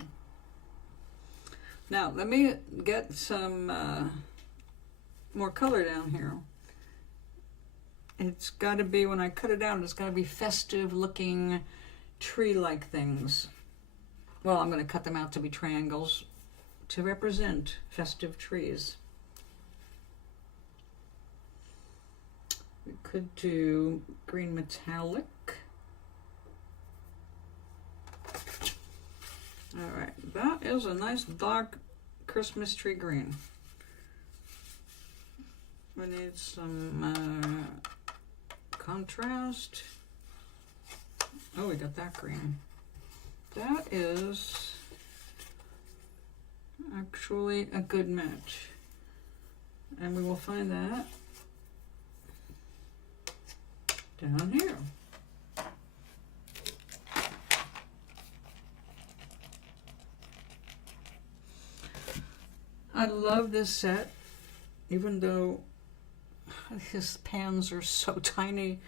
Now, let me get some more color down here. It's got to be, when I cut it out, it's got to be festive looking tree-like things. Well, I'm going to cut them out to be triangles to represent festive trees. We could do green metallic. Alright, that is a nice dark Christmas tree green. We need some contrast. Oh, we got that green. That is actually a good match. And we will find that down here. I love this set, even though his pans are so tiny.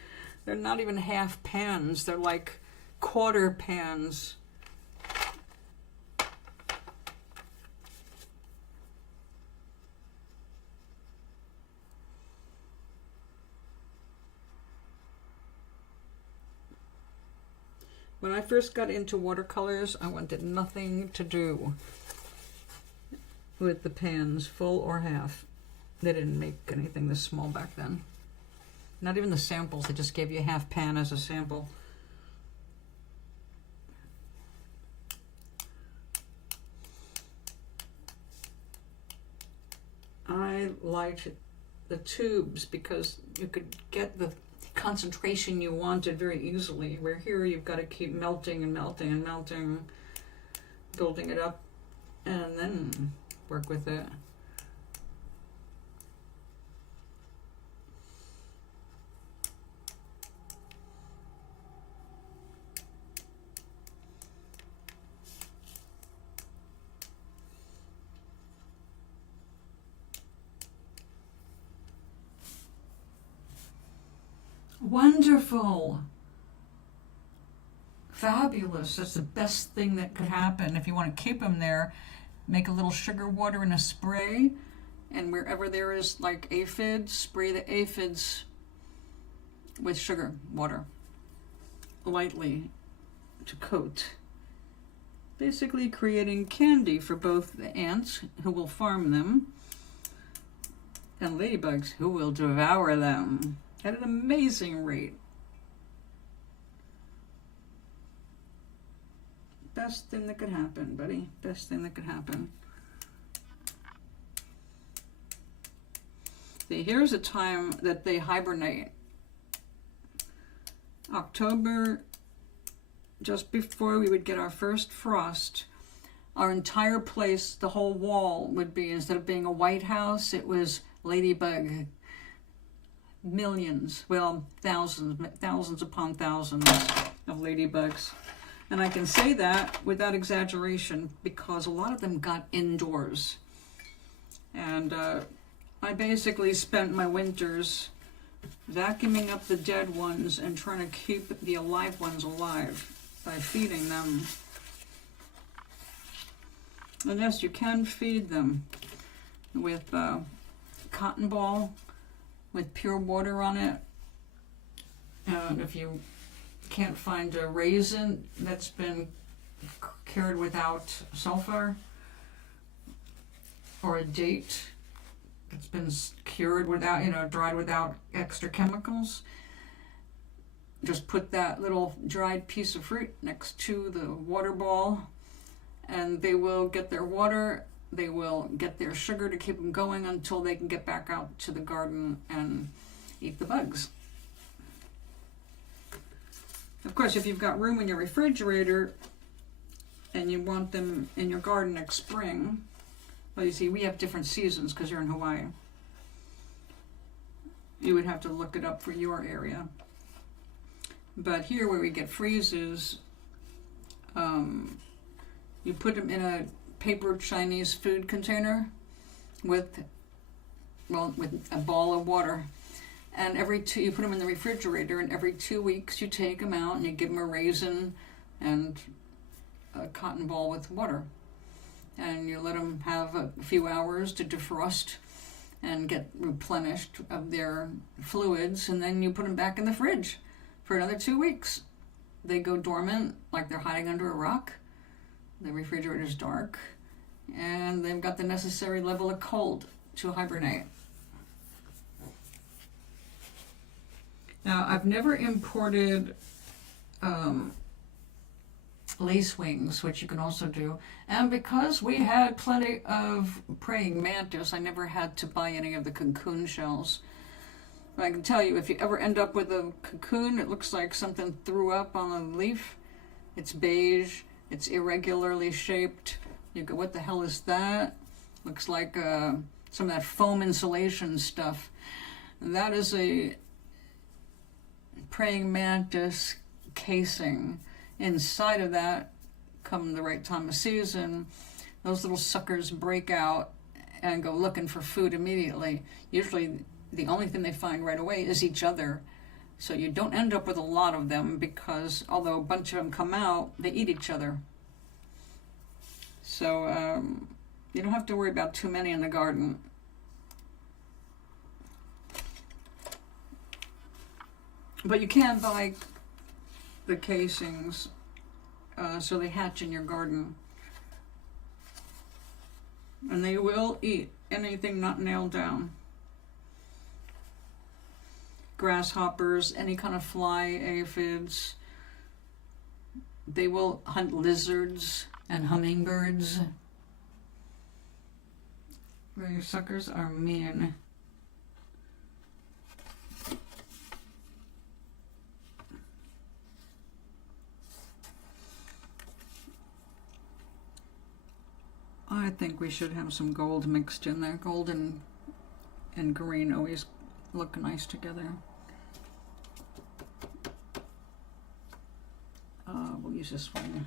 They're not even half pans, they're like quarter pans. When I first got into watercolors, I wanted nothing to do with the pans, full or half. They didn't make anything this small back then. Not even the samples, they just gave you a half pan as a sample. I liked the tubes because you could get the concentration you wanted very easily, where here you've got to keep melting and melting and melting, building it up, and then work with it. Wonderful. Fabulous. That's the best thing that could happen. If you want to keep them there, make a little sugar water in a spray, and wherever there is like aphids, spray the aphids with sugar water lightly to coat. Basically creating candy for both the ants, who will farm them, and ladybugs, who will devour them at an amazing rate. Best thing that could happen, buddy. Best thing that could happen. See, here's a time that they hibernate. October, just before we would get our first frost, our entire place, the whole wall would be, instead of being a white house, it was ladybug. Millions, well, thousands upon thousands of ladybugs. And I can say that without exaggeration because a lot of them got indoors. And I basically spent my winters vacuuming up the dead ones and trying to keep the alive ones alive by feeding them. And yes, you can feed them with cotton ball with pure water on it. And if you can't find a raisin that's been cured without sulfur, or a date that's been cured without, dried without extra chemicals, just put that little dried piece of fruit next to the water ball, and they will get their water, they will get their sugar to keep them going until they can get back out to the garden and eat the bugs. Of course, if you've got room in your refrigerator and you want them in your garden next spring, well, you see, we have different seasons because you're in Hawaii. You would have to look it up for your area. But here where we get freezes, you put them in a paper Chinese food container with a ball of water. And you put them in the refrigerator, and every 2 weeks you take them out and you give them a raisin and a cotton ball with water. And you let them have a few hours to defrost and get replenished of their fluids, and then you put them back in the fridge for another 2 weeks. They go dormant like they're hiding under a rock. The refrigerator's dark, and they've got the necessary level of cold to hibernate. Now, I've never imported lace wings, which you can also do. And because we had plenty of praying mantis, I never had to buy any of the cocoon shells. But I can tell you, if you ever end up with a cocoon, it looks like something threw up on a leaf. It's beige, it's irregularly shaped. You go, what the hell is that? Looks like some of that foam insulation stuff. And that is a praying mantis casing. Inside of that, come the right time of season, those little suckers break out and go looking for food immediately. Usually the only thing they find right away is each other. So you don't end up with a lot of them because although a bunch of them come out, they eat each other. So you don't have to worry about too many in the garden. But you can buy the casings so they hatch in your garden. And they will eat anything not nailed down. Grasshoppers, any kind of fly, aphids. They will hunt lizards and hummingbirds. These suckers are mean. I think we should have some gold mixed in there. Gold and green always look nice together. We'll use this one.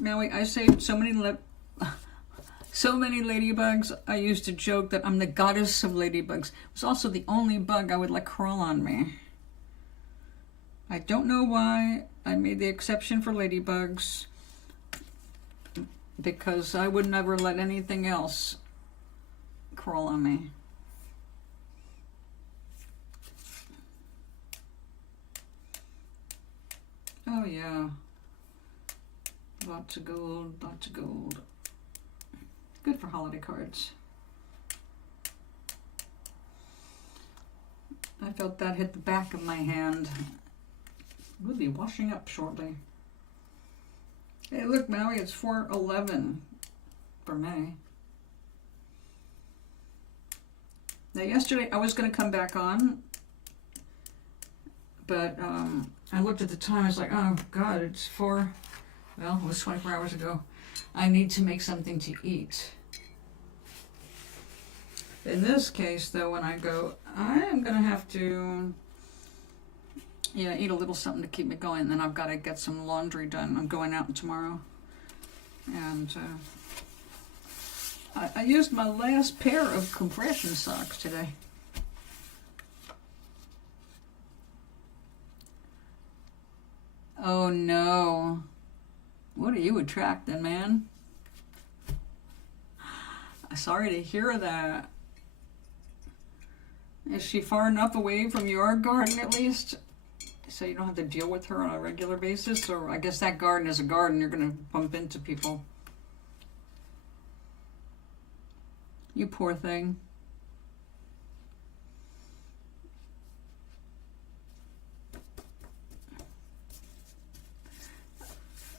Now I saved so many ladybugs. I used to joke that I'm the goddess of ladybugs. It was also the only bug I would let crawl on me. I don't know why I made the exception for ladybugs, because I would never let anything else crawl on me. Oh yeah. Lots of gold, lots of gold. Good for holiday cards. I felt that hit the back of my hand. We'll be washing up shortly. Hey, look, Maui, it's 4:11 for May. Now, yesterday I was going to come back on, but I looked at the time. I was like, oh, God, it's 4. Well, it was 24 hours ago. I need to make something to eat. In this case, though, when I go, I am going to have to eat a little something to keep me going. Then I've got to get some laundry done. I'm going out tomorrow. And I used my last pair of compression socks today. Oh, no. What are you attracting, man? Sorry to hear that. Is she far enough away from your garden, at least, so you don't have to deal with her on a regular basis? Or I guess that garden is a garden. You're going to bump into people. You poor thing.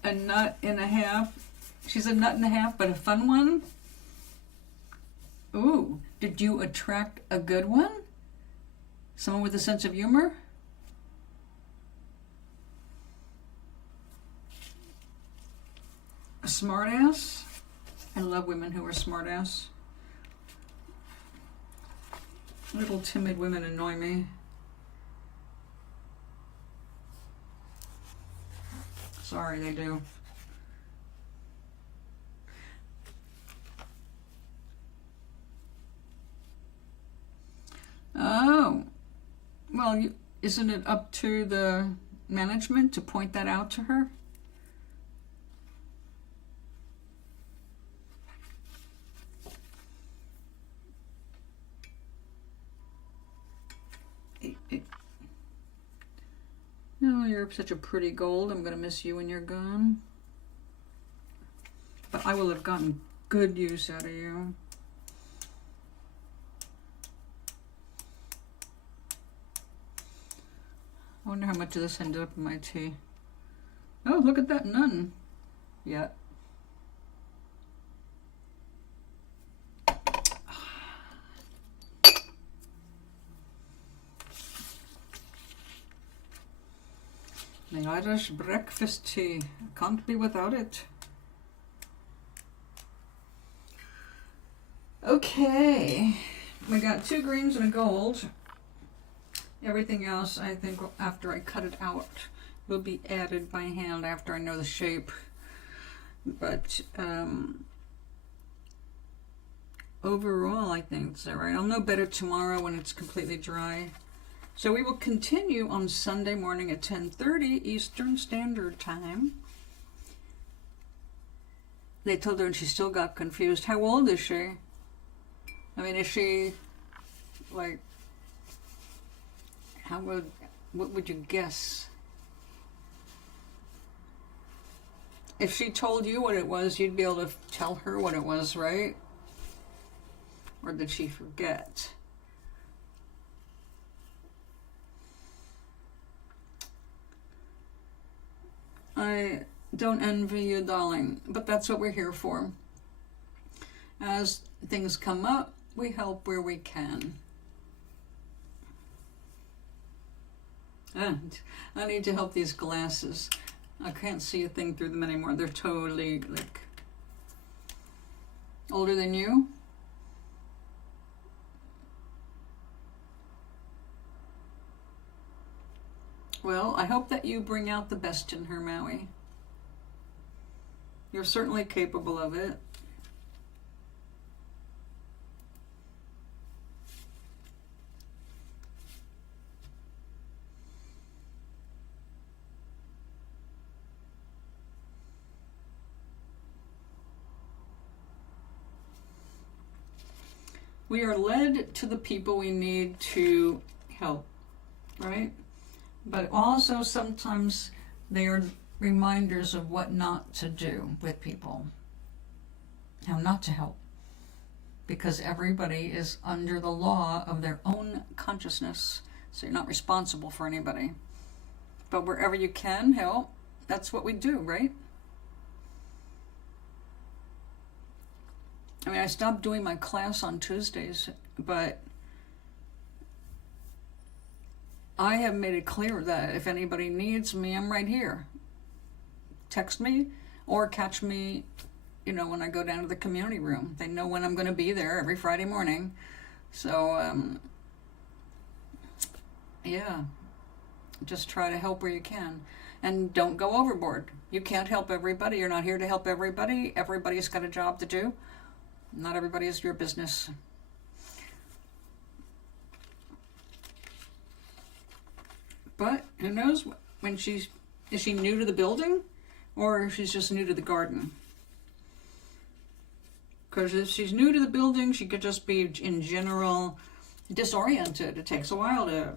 A nut and a half. She's a nut and a half, but a fun one? Ooh, did you attract a good one? Someone with a sense of humor? A smartass? I love women who are smartass. Little timid women annoy me. Sorry, they do. Oh, well, isn't it up to the management to point that out to her? No, you're such a pretty gold. I'm going to miss you when you're gone. But I will have gotten good use out of you. I wonder how much of this ended up in my tea. Oh, look at that, none yet. The Irish breakfast tea. Can't be without it. Okay, we got 2 greens and a gold. Everything else, I think, after I cut it out, will be added by hand after I know the shape. But overall, I think it's all right. I'll know better tomorrow when it's completely dry. So we will continue on Sunday morning at 10:30 Eastern Standard Time. They told her and she still got confused. How old is she? I mean, is she, like, what would you guess? If she told you what it was, you'd be able to tell her what it was, right? Or did she forget? I don't envy you, darling, but that's what we're here for. As things come up, we help where we can. And I need to help these glasses. I can't see a thing through them anymore. They're totally, like, older than you. Well, I hope that you bring out the best in her, Maui. You're certainly capable of it. We are led to the people we need to help, right? But also sometimes they are reminders of what not to do with people, how not to help, because everybody is under the law of their own consciousness, so you're not responsible for anybody. But wherever you can help, that's what we do, right? I mean, I stopped doing my class on Tuesdays, but I have made it clear that if anybody needs me, I'm right here. Text me or catch me, you know, when I go down to the community room. They know when I'm going to be there every Friday morning. So, yeah, just try to help where you can. And don't go overboard. You can't help everybody. You're not here to help everybody. Everybody's got a job to do. Not everybody is your business. But who knows when is she new to the building or if she's just new to the garden? Because if she's new to the building, she could just be in general disoriented. It takes a while to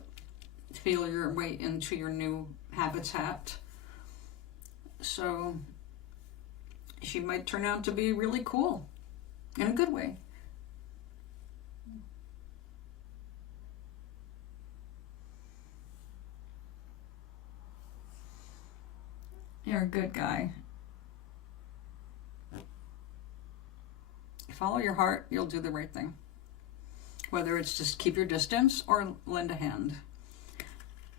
feel your way into your new habitat. So she might turn out to be really cool in a good way. You're a good guy. Follow your heart, you'll do the right thing. Whether it's just keep your distance or lend a hand.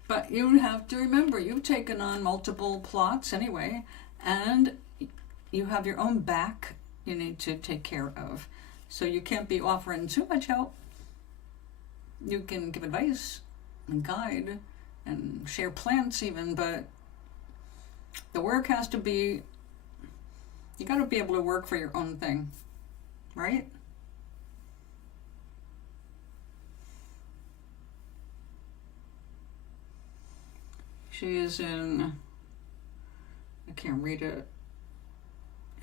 But you have to remember, you've taken on multiple plots anyway, and you have your own back you need to take care of. So you can't be offering too much help. You can give advice and guide and share plants even, but the work has to be, you got to be able to work for your own thing, right? She is in, I can't read it.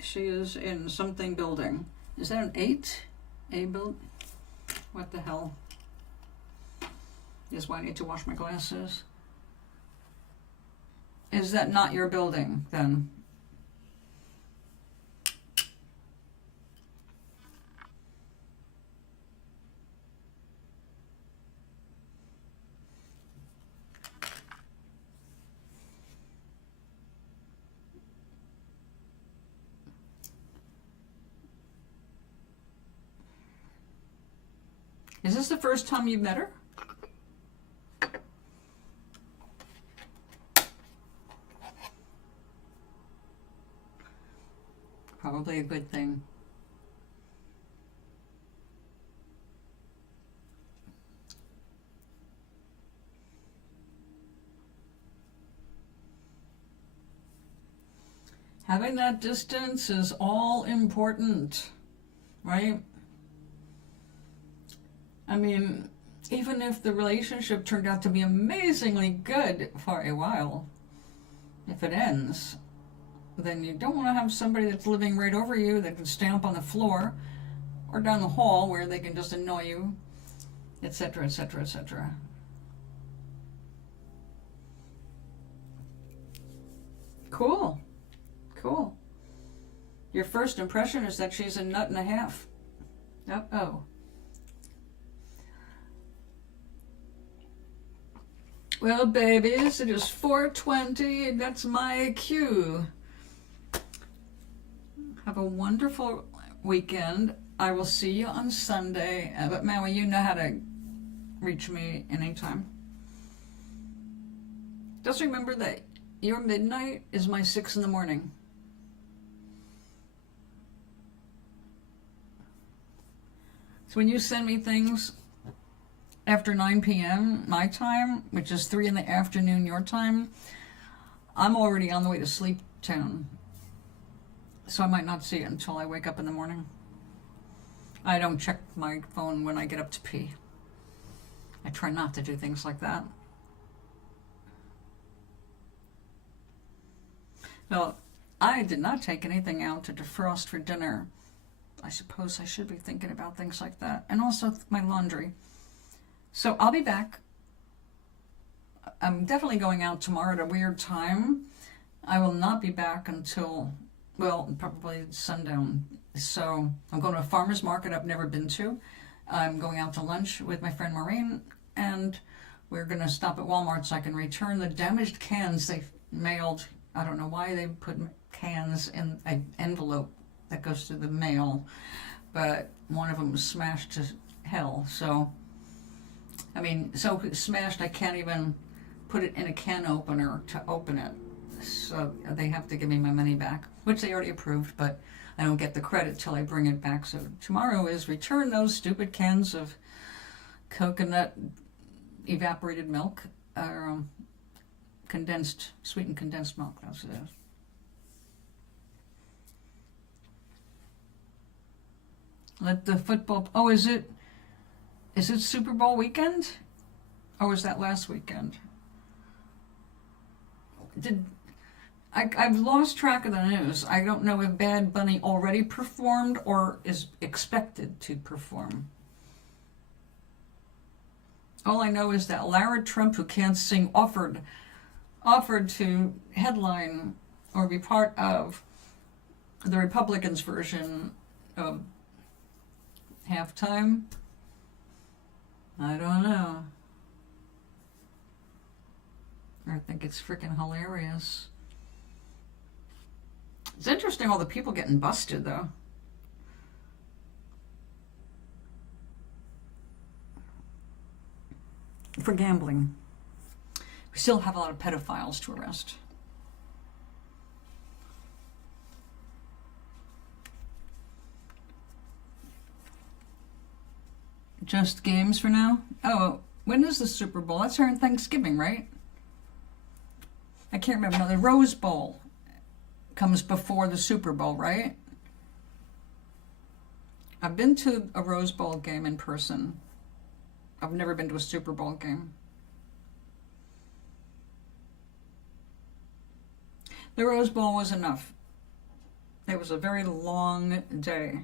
She is in something building. Is that an 8? A build? What the hell? Is why I need to wash my glasses. Is that not your building then? Is this the first time you've met her? Probably a good thing. Having that distance is all important, right? I mean, even if the relationship turned out to be amazingly good for a while, if it ends, then you don't want to have somebody that's living right over you that can stamp on the floor or down the hall where they can just annoy you, etc., etc., etc. Cool. Cool. Your first impression is that she's a nut and a half. Uh-oh. Well, babies, it is 4:20. That's my cue. Have a wonderful weekend. I will see you on Sunday. But Maui, you know how to reach me anytime. Just remember that your midnight is my 6 in the morning. So when you send me things after 9 p.m. my time, which is 3 in the afternoon your time, I'm already on the way to sleep town. So I might not see it until I wake up in the morning. I don't check my phone when I get up to pee. I try not to do things like that. Well, I did not take anything out to defrost for dinner. I suppose I should be thinking about things like that. And also my laundry. So I'll be back. I'm definitely going out tomorrow at a weird time. I will not be back until, well, probably sundown. So I'm going to a farmer's market I've never been to. I'm going out to lunch with my friend Maureen, and we're going to stop at Walmart so I can return the damaged cans they mailed. I don't know why they put cans in an envelope that goes to the mail, but one of them was smashed to hell. So, I mean, so smashed I can't even put it in a can opener to open it. So they have to give me my money back, which they already approved, but I don't get the credit till I bring it back. So tomorrow is return those stupid cans of coconut evaporated milk, or sweetened condensed milk. That's what it is. Let the football. Oh, is it Super Bowl weekend? Or was that last weekend? I've lost track of the news. I don't know if Bad Bunny already performed or is expected to perform. All I know is that Lara Trump, who can't sing, offered to headline or be part of the Republicans' version of halftime. I don't know. I think it's freaking hilarious. It's interesting all the people getting busted, though. For gambling. We still have a lot of pedophiles to arrest. Just games for now? Oh, when is the Super Bowl? That's around Thanksgiving, right? I can't remember. No, the Rose Bowl comes before the Super Bowl, right? I've been to a Rose Bowl game in person. I've never been to a Super Bowl game. The Rose Bowl was enough. It was a very long day.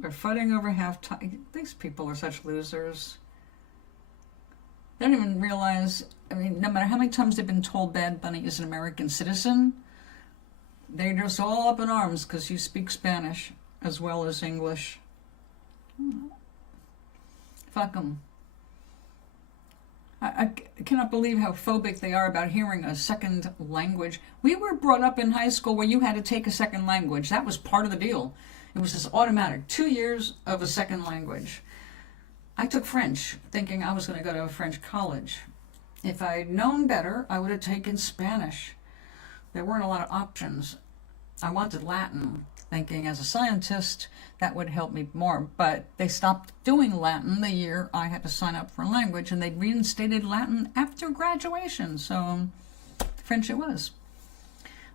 They're fighting over halftime. These people are such losers. They don't even realize, I mean, no matter how many times they've been told Bad Bunny is an American citizen, they're just all up in arms because you speak Spanish as well as English. Fuck them. I cannot believe how phobic they are about hearing a second language. We were brought up in high school where you had to take a second language. That was part of the deal. It was just automatic. 2 years of a second language. I took French, thinking I was going to go to a French college. If I'd known better, I would have taken Spanish. There weren't a lot of options. I wanted Latin, thinking as a scientist that would help me more, but they stopped doing Latin the year I had to sign up for language, and they reinstated Latin after graduation, so French it was.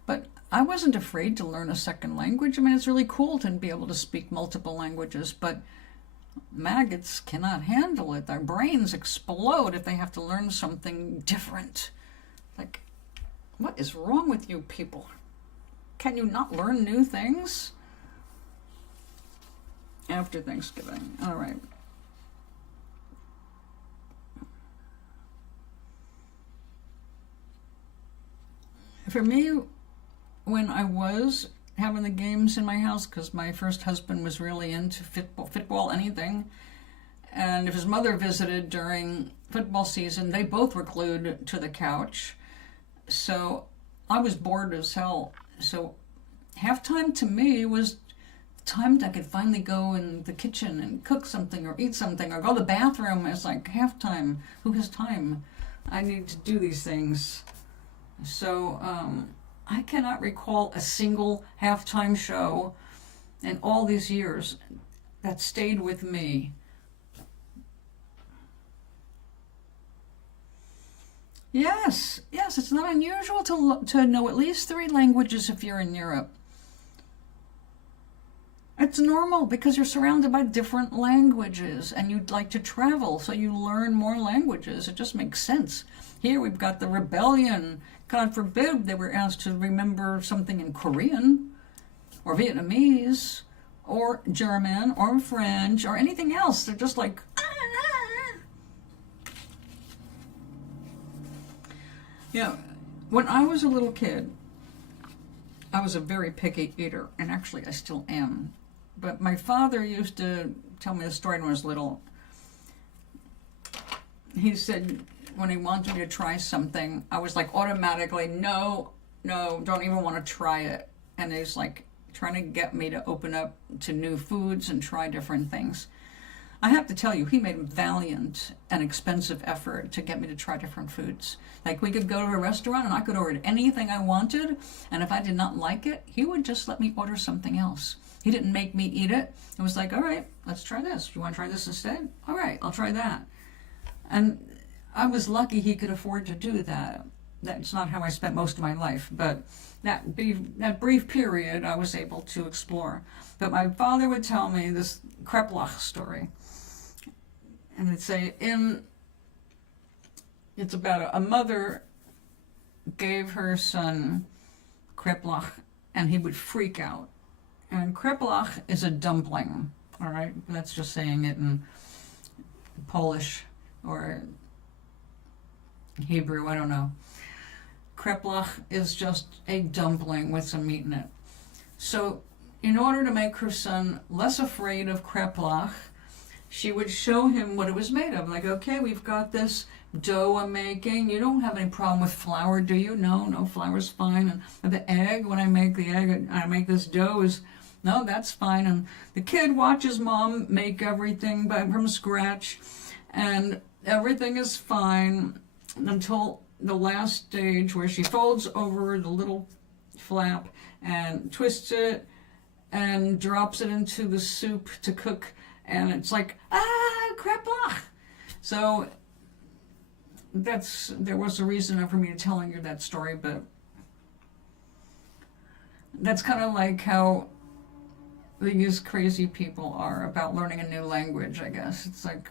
But I wasn't afraid to learn a second language. I mean, it's really cool to be able to speak multiple languages, but maggots cannot handle it. Their brains explode if they have to learn something different. Like, what is wrong with you people? Can you not learn new things? After Thanksgiving. All right. For me, when I was having the games in my house, because my first husband was really into football, anything, and if his mother visited during football season, they both were glued to the couch. So I was bored as hell. So halftime to me was time I could finally go in the kitchen and cook something or eat something or go to the bathroom. It's like halftime. Who has time? I need to do these things. So I cannot recall a single halftime show in all these years that stayed with me. Yes, it's not unusual to know at least 3 languages if you're in Europe. It's normal because you're surrounded by different languages and you'd like to travel, so you learn more languages. It just makes sense. Here we've got the rebellion. God forbid they were asked to remember something in Korean or Vietnamese or German or French or anything else. They're just like, Yeah, when I was a little kid, I was a very picky eater, and actually I still am. But my father used to tell me a story when I was little. He said when he wanted me to try something, I was like automatically, no, don't even want to try it. And he's like trying to get me to open up to new foods and try different things. I have to tell you, he made a valiant and expensive effort to get me to try different foods. Like, we could go to a restaurant and I could order anything I wanted, and if I did not like it, he would just let me order something else. He didn't make me eat it. It was like, all right, let's try this. You want to try this instead? All right, I'll try that. And I was lucky he could afford to do that. That's not how I spent most of my life, but that brief period I was able to explore. But my father would tell me this kreplach story. And it'd say, it's about a mother gave her son kreplach, and he would freak out. And kreplach is a dumpling, all right? That's just saying it in Polish or Hebrew, I don't know. Kreplach is just a dumpling with some meat in it. So in order to make her son less afraid of kreplach, she would show him what it was made of. Like, okay, we've got this dough I'm making. You don't have any problem with flour, do you? No, flour's fine. And the egg, when I make the egg, I make this dough no, that's fine. And the kid watches mom make everything from scratch, and everything is fine until the last stage where she folds over the little flap and twists it and drops it into the soup to cook. And it's like, kreplach. So there was a reason for me telling you that story, but that's kind of like how these crazy people are about learning a new language, I guess. It's like,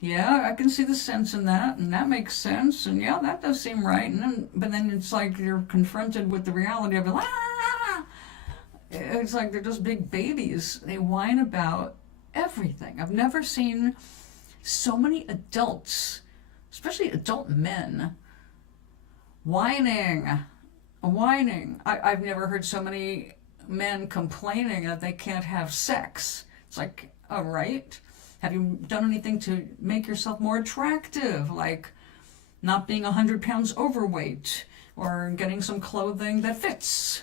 yeah, I can see the sense in that, and that makes sense, and yeah, that does seem right. But then it's like you're confronted with the reality of it. It's like they're just big babies. They whine about everything. I've never seen so many adults, especially adult men, whining. I've never heard so many men complaining that they can't have sex. It's like, all right, have you done anything to make yourself more attractive, like not being 100 pounds overweight or getting some clothing that fits?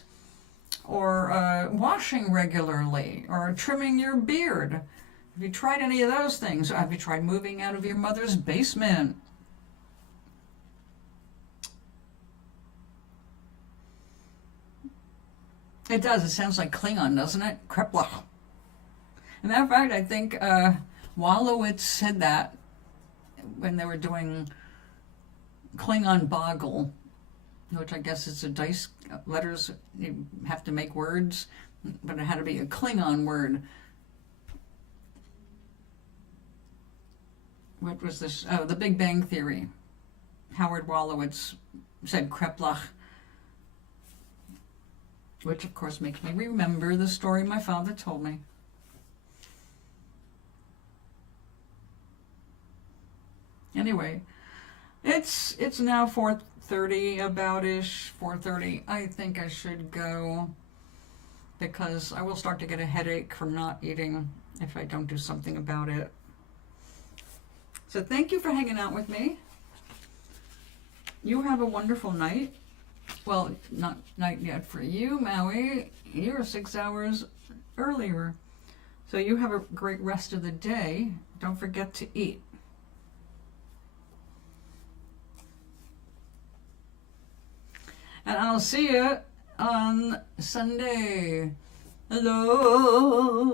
or washing regularly, or trimming your beard. Have you tried any of those things? Have you tried moving out of your mother's basement? It does. It sounds like Klingon, doesn't it? Kreplach. As a matter of fact, I think Wallowitz said that when they were doing Klingon Boggle, which I guess is a dice letters. You have to make words, but it had to be a Klingon word. What was this? Oh, The Big Bang Theory. Howard Wallowitz said Kreplach, which of course makes me remember the story my father told me. Anyway, it's now 4:30 about-ish, 4:30. I think I should go because I will start to get a headache from not eating if I don't do something about it. So thank you for hanging out with me. You have a wonderful night. Well, not night yet for you, Maui. You're 6 hours earlier. So you have a great rest of the day. Don't forget to eat. And I'll see you on Sunday. Hello.